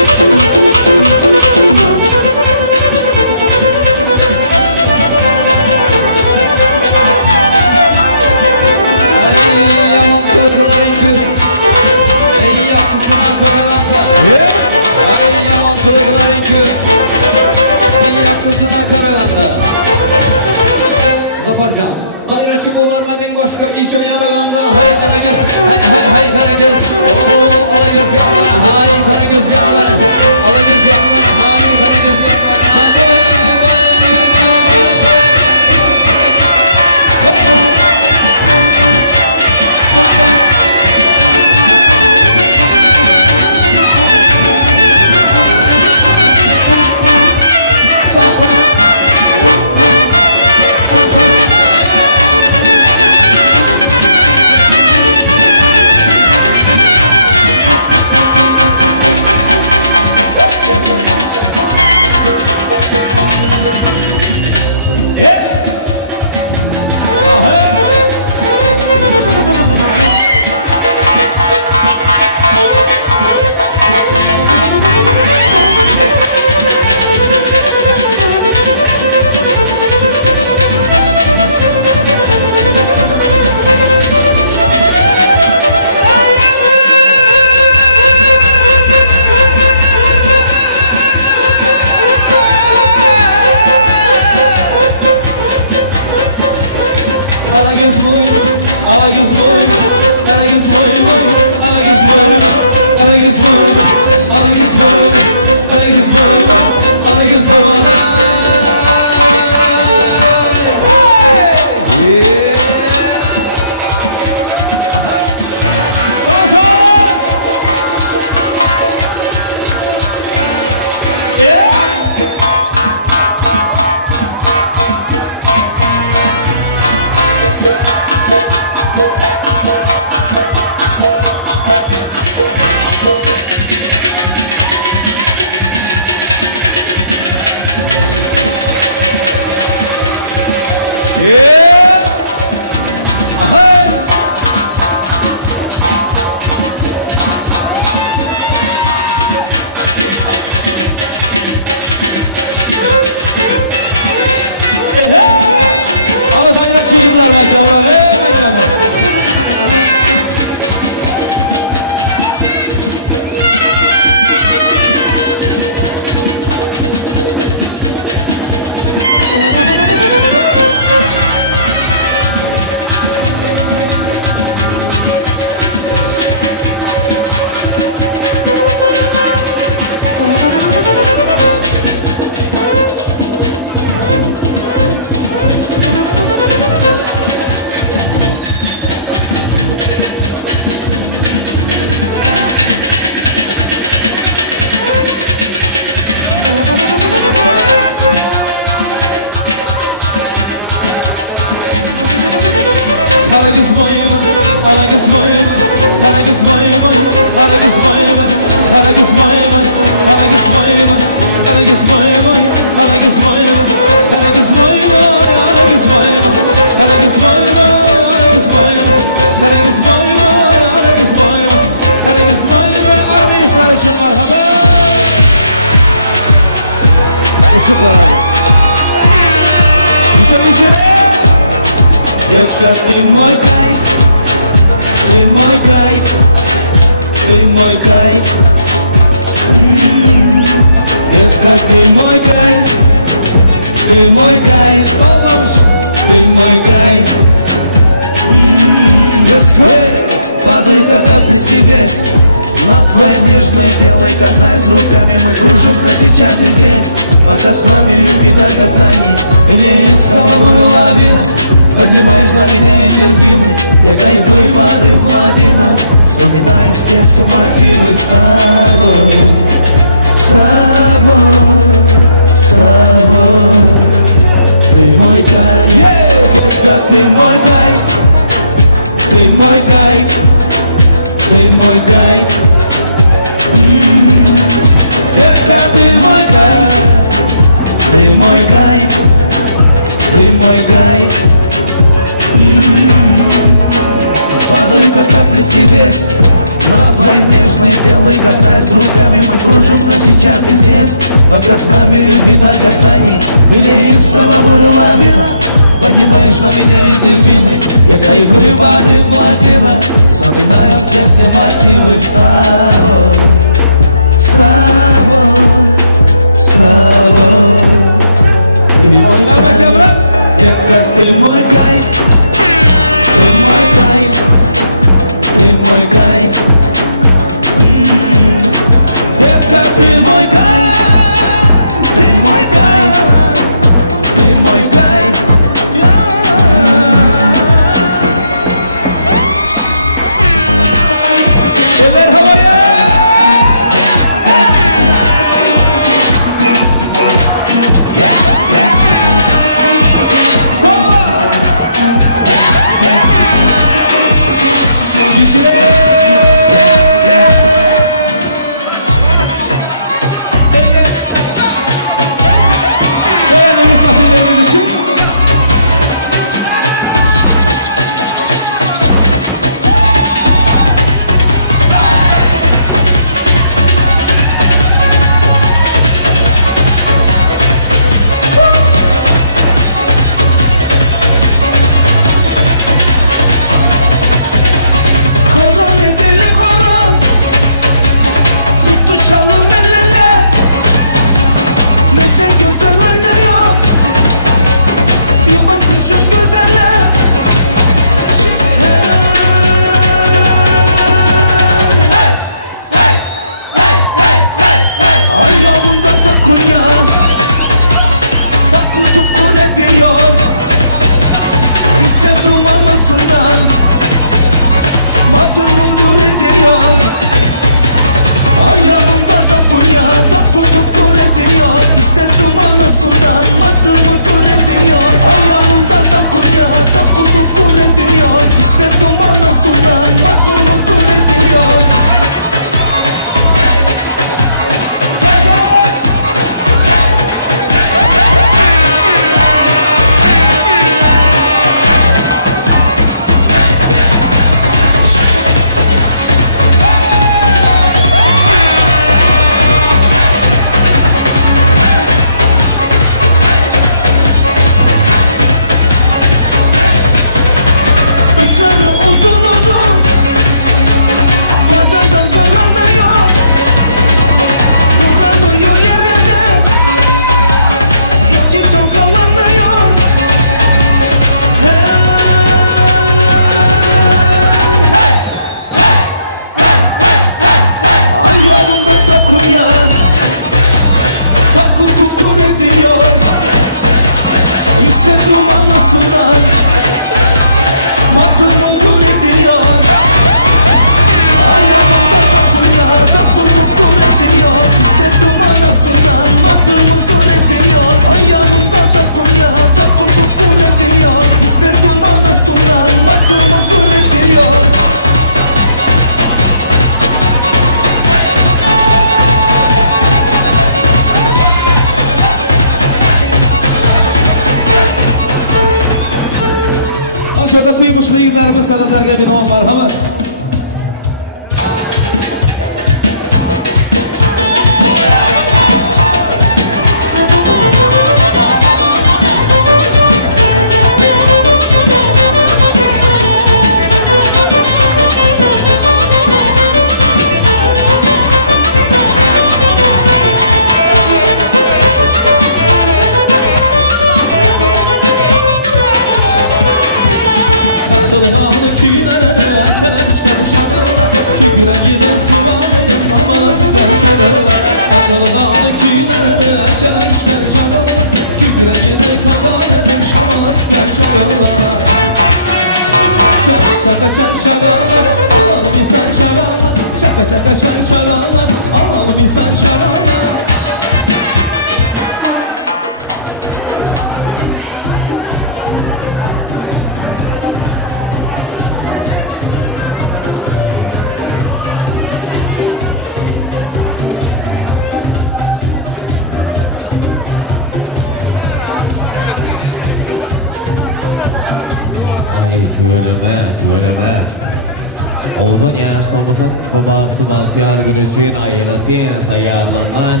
Oğuz'un yaşamının kulak tumatiyar gülüşün ayrıtın ayarlanan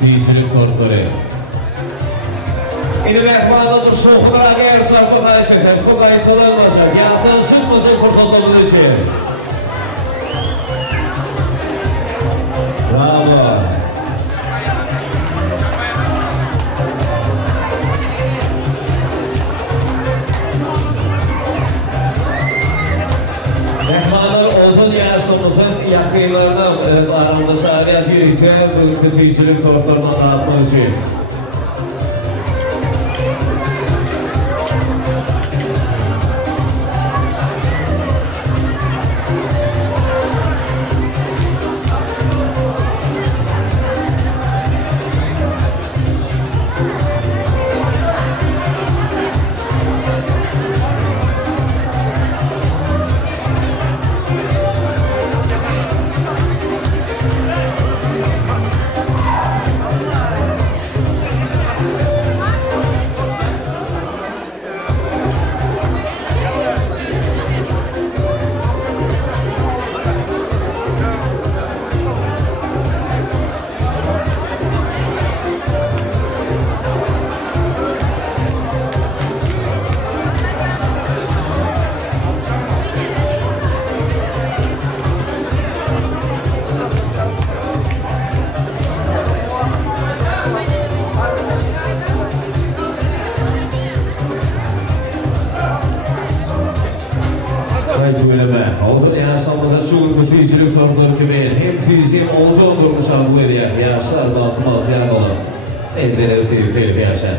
süysülük torkları. İni mehmanın şoğuklara gelirse bu kayışıklar, bu kayışılanmasa, yatın sütmasın kurtulduğunu düşün. Bravo. Mehmanlar Oğuz'un yaşamımızın yakınlarına aramda şahiyat yürüyken bu tüysülük torklarına dağıtmak için. Oğuz'un yaşamında şu tüysülük torkları gibi hem tüysüyüm Oğuz'un durmuş aldığı diye yaşlar dağıtma atıyan olan elleri tüysülük yaşar.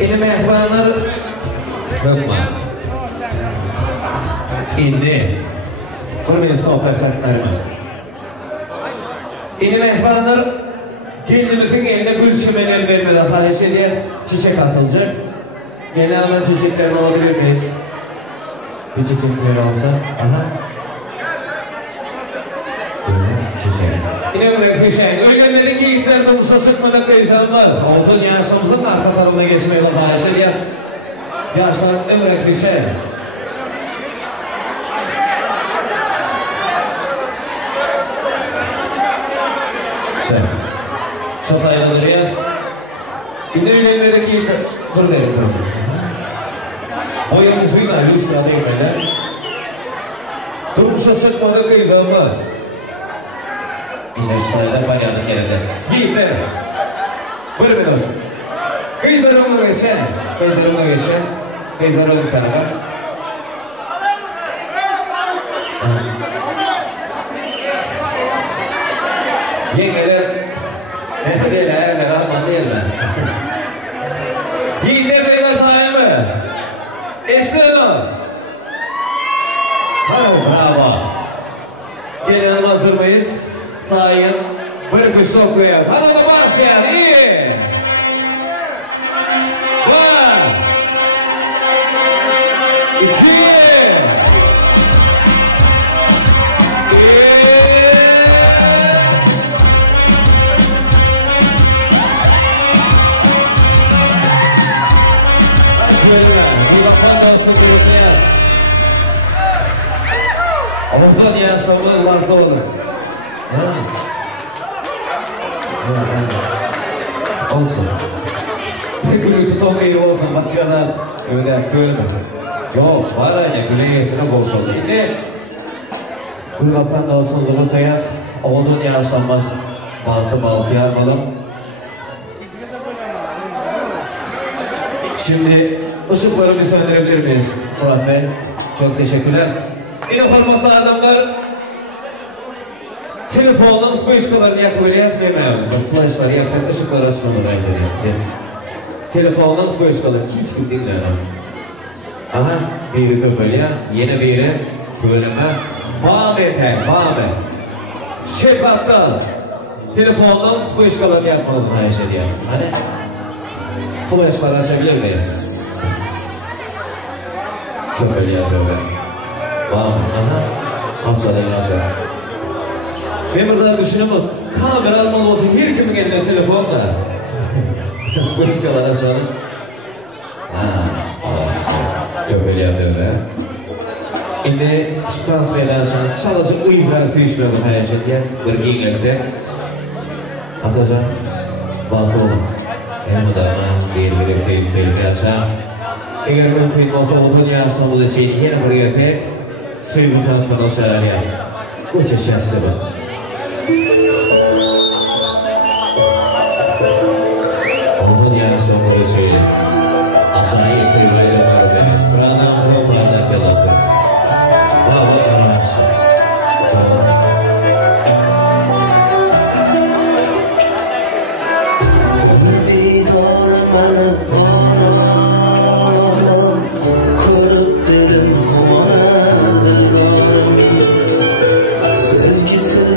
İni mehmanlar bakma. İndi. Bunu beni sohbet saklarma. İni mehmanlar gelinimizin eline gül çimenleri vermeden fahiş ediyor. Çiçek atılacak. Yeni alınan çiçeklerini alabilir miyiz? Bir çiçekleri alsa. Aha. Yine bir şey. Ölgenlerin geyiklerden şaşırtmadan kayıtlanmaz. Oğuz'un yaşamımızın arka tarafına geçmeye fahiş ediyor. Yaşlar ömrek bir şey. Sen. Şataylanları ya. Yine ölgenlerin geyikler. Dur derim. O yanımızıyla Lucia deyimler. Durum şaşırtmadan kayıtlanmaz. Yine şöyle bayağı yerinde. Giyikler. Buyurun bakalım. Kıyılarıma geçen. Kıyılarıma geçen. Kıyılarıma bir tane var. Yengeler. Nehreyle ayarlar. Atman değil mi? Giyikler beyler tane mi? Esnafım. Bravo. Gelelim hazır mıyız? Tayin, bırakın sokmayalım. Hadi da başlayalım, iyi. Bir, iki, Oğuz'un yaşamı var doğru. Olsun. Gülüntü çok iyi olsun, başkadan öyle tölme. Yok, var ya güleyesine boş oldu. Şimdi Kurgat'tan da olsun Lulu Tayaz, oğlun yaşlanmaz. Baltı yarmalım. Şimdi ışıkları bir söndürebilir miyiz Murat Bey? Çok teşekkürler. Yine hırmatlı adamlar telefonun spışkalarını yakabiliriz değil mi? Flashları yaksak ışıkları açmalı bence. Telefonun spışkaları hiç dinlemem. Aha, biri köpeliyor, yeni biri tüveleme. Bağmete. Şefaktal. Telefonun spışkalarını yakmalı her diye. Hani? Flashları açabilir miyiz? Köpeliyor böyle. Bağmete, aha. Aşağıdayım aşağı. Ben burada düşünüyorum, kamera almalı olsa her kimin eline telefonla. Spışkalar açalım. Köpeli yazıyorlar. Şimdi şu transferden sonra çalışıp uyuzlar tüyüşmüyorum her şeyden. Bir giyin etse. Atacağım. Balkı olun. Hem de ama bir sevgi açar. Eğer mümkün olsa otun yaşamı da şeyini yine buraya tek suyu bu tarafına şarar ya. Uçuş yazsı bu. Otun yaşamı da şeyini. Aşağıya getirmeleri var be. Sıradan tohumlardan yalatı. Baba araçı. Bir ormanı bağlam, kırıp derim kumarlarım. Sevgisi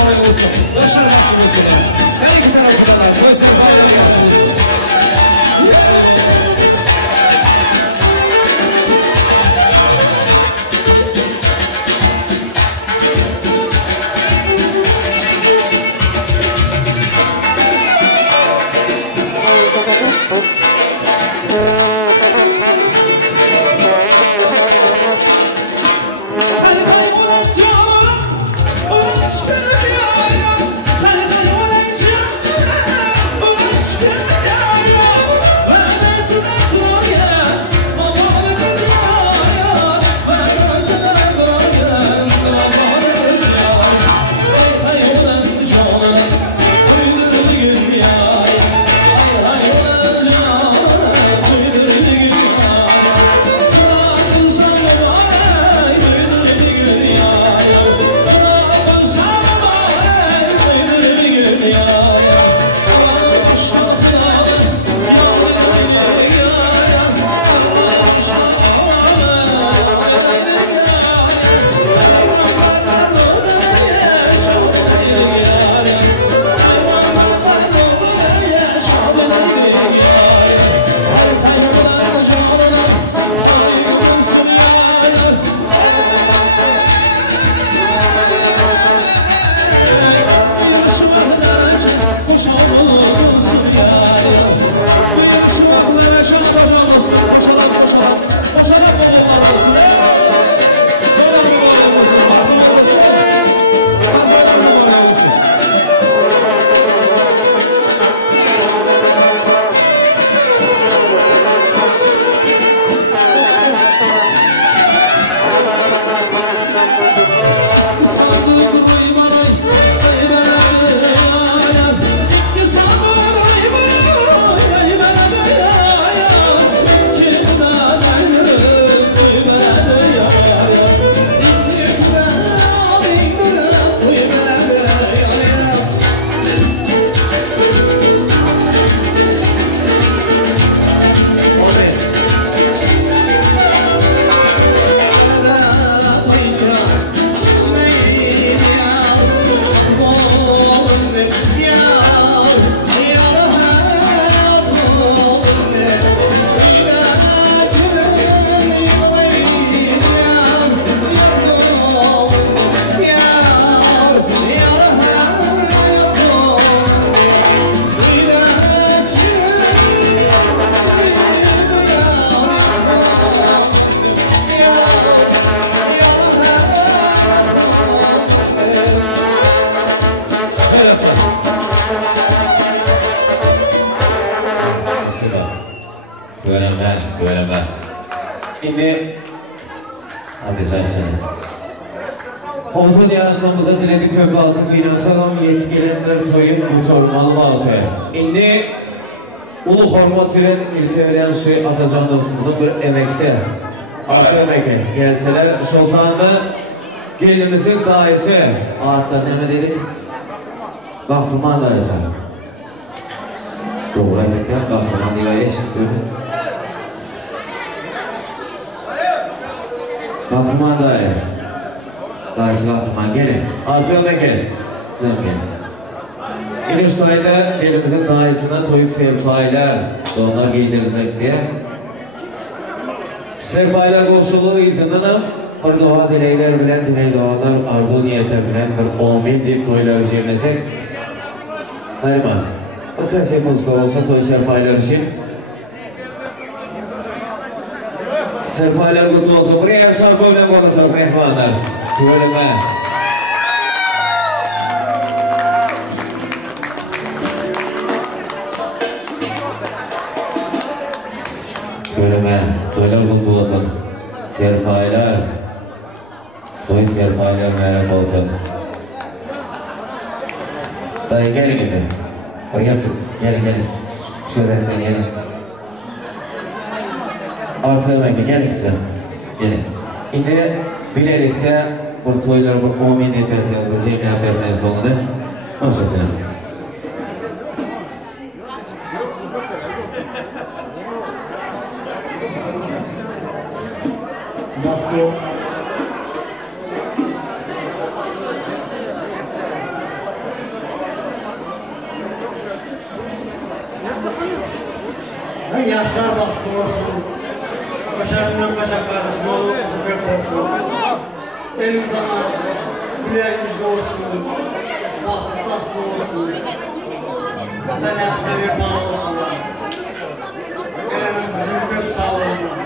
mübarek olsun. Başlar hakkımızda. Her iki tarafından da toy sefayları yapsınız. Güveneme. Şimdi обязательно. Olsun yarışmamıza diledik köprü altı kıynansam yetkilenler toyun uçurmalı altı. Şimdi ulu hormat ile ilk veren şey Atacan dostumuzun bir emekse. Artı emekli gelseler şu sahanda gelimizin daisi. Ağıttan ne dedik? Kahraman daisi. Doğru edikten kahraman diye eşittir. Kahraman daire. Daisi kahraman gelin. Artı emekli. Sizin gelin. İniş sayıda elimizin dahisine toyup serpaylar donlar giydirilecek diye. Serpaylar koşulluğu izinden bir dua dileyler bilen, diley dualar arzu niyete bilen bir amin deyip toylar üzerinecek. Nariman, bir kasip müzik olsa toy serpaylar için. Serpaylar kutu olsa buraya sarpayla bakacak mehmanlar. Güvenime. Söyleme, toylar kutu olsun. Serpaylar, toy serpaylar merak olsun. Dayı gelin gidi. Gelin. Şöhretten gelin. Artı emek gelin size. Gelin. Şimdi bilelikte bu toylar bu 10 bin yaparsan, bu cemil yaparsan sonunda başlasın. yaşlar vakti olsun. Başarımdan başa kardeşim oğlu kızı olsun. Benim bana güler yüzü olsun. Vakti tahtı olsun. Vatan yasına bir bağ olsunlar. Sizin köp sağ olunlar.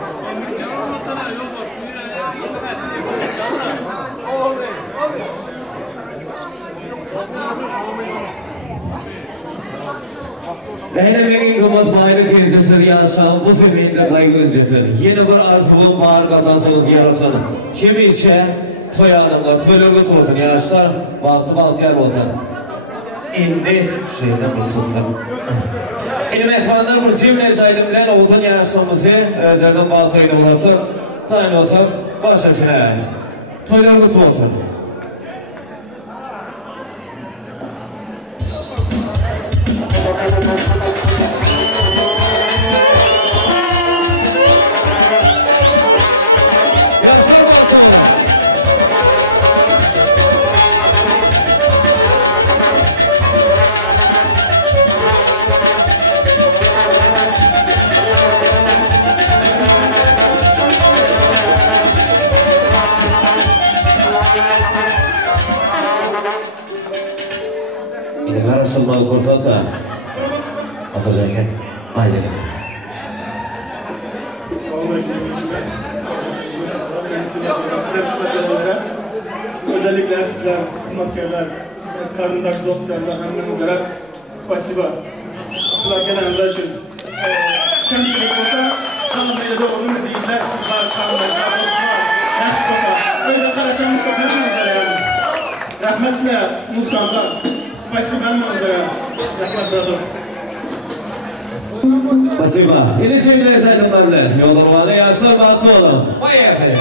Eylemenin kımmet bayrak öncesidir yaşam, bu zeminde kaygı öncesidir. Yeni bir arzumun bağır kazansınız yaratsın. Kim işe toyanımlar, toylarga olsun yaşlar, baltı yer olsun. Endi şeyde bir sultan. Elim ehvanlar bir cimle şahidim bilen olsun yaşamımızı, özlerden baltayla uğrasın, tayin olsun, başlasına. Toylarga olsun. Sılmalı korsata atacak aileye. Özellikle sizler, hizmetkarlar, karındaş dostlarla, hemmenizlere spasiba. Sizler gelenler için kemçilik olsa, kanalıyla doğru müziğinler, kızlar, karındaşlar, dostlar, nasip olsa, öyle karışan Mustafa'nızlar yani. Rahmet sizler, Mustafa'dan. Спасибо, Мандара. Rahmat brother. Спасибо. Yine şeyler saydımlarla yollarına yaşlar bağlı olun. Vay efendim.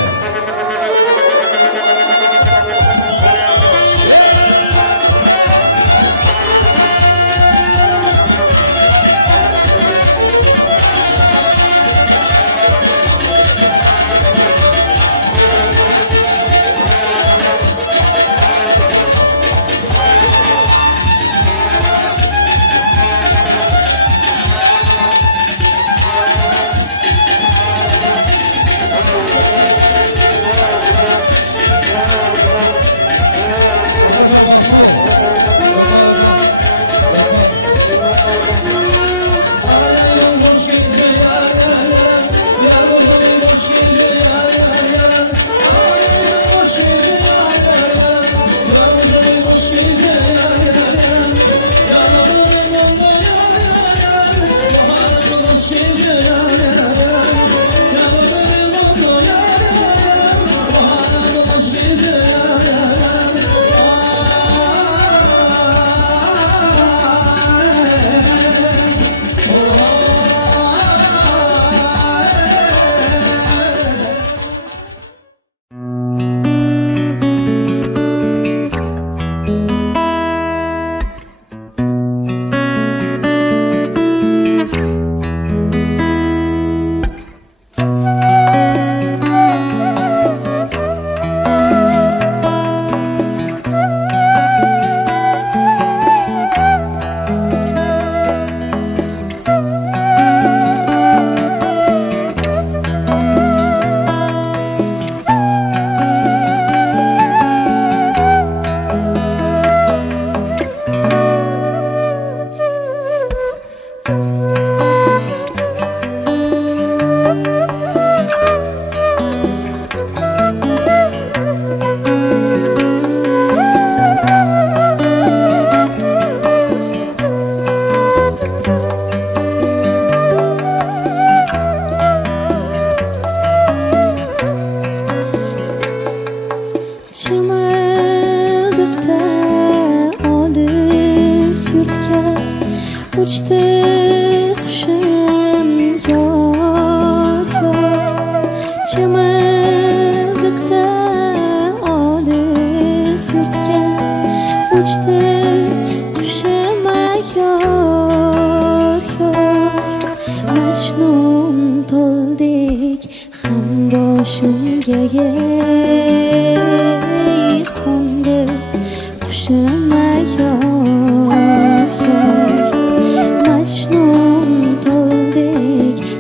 Mecnun toldek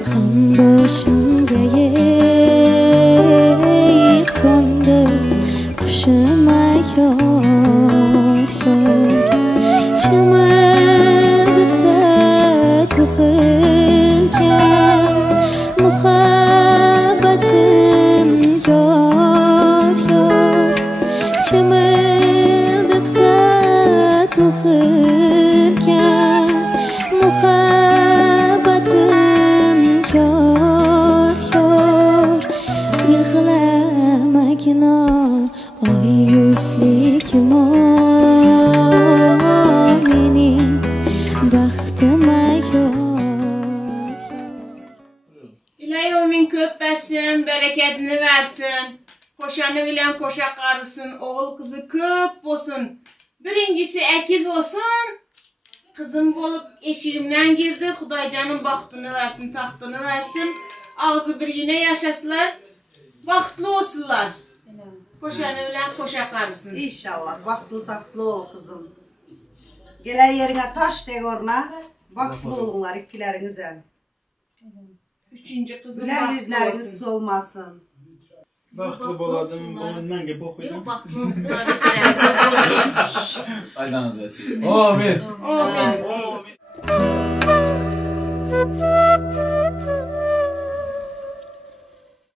üzülken muhabbetim kör kör yıkılamakina ay yüzlükim o mening baxtima yok. İlahi ömün köp versin, bereketini versin. Koşanı bilen koşa karısın, oğul kızı köp olsun. Birincisi ekiz olsun. Kızım olup eşiğimden girdi. Xudaycanın bahtını versin, taxtını versin. Ağzı bir yine yaşasılar. Bahtlı olsunlar. Koşanı bilen koşa karısın. İnşallah bahtlı taxtlı ol kızım. Gelen yerine taş de orna. Bahtlı olunlar ikilerinize. Üçüncü kızım güler bahtlı yüzleriniz olsun. solmasın. Bahtlı boladım, ondan gibi okudum. Yok, bahtlı olsunlar. Aydan özellikle. Amin. Amin.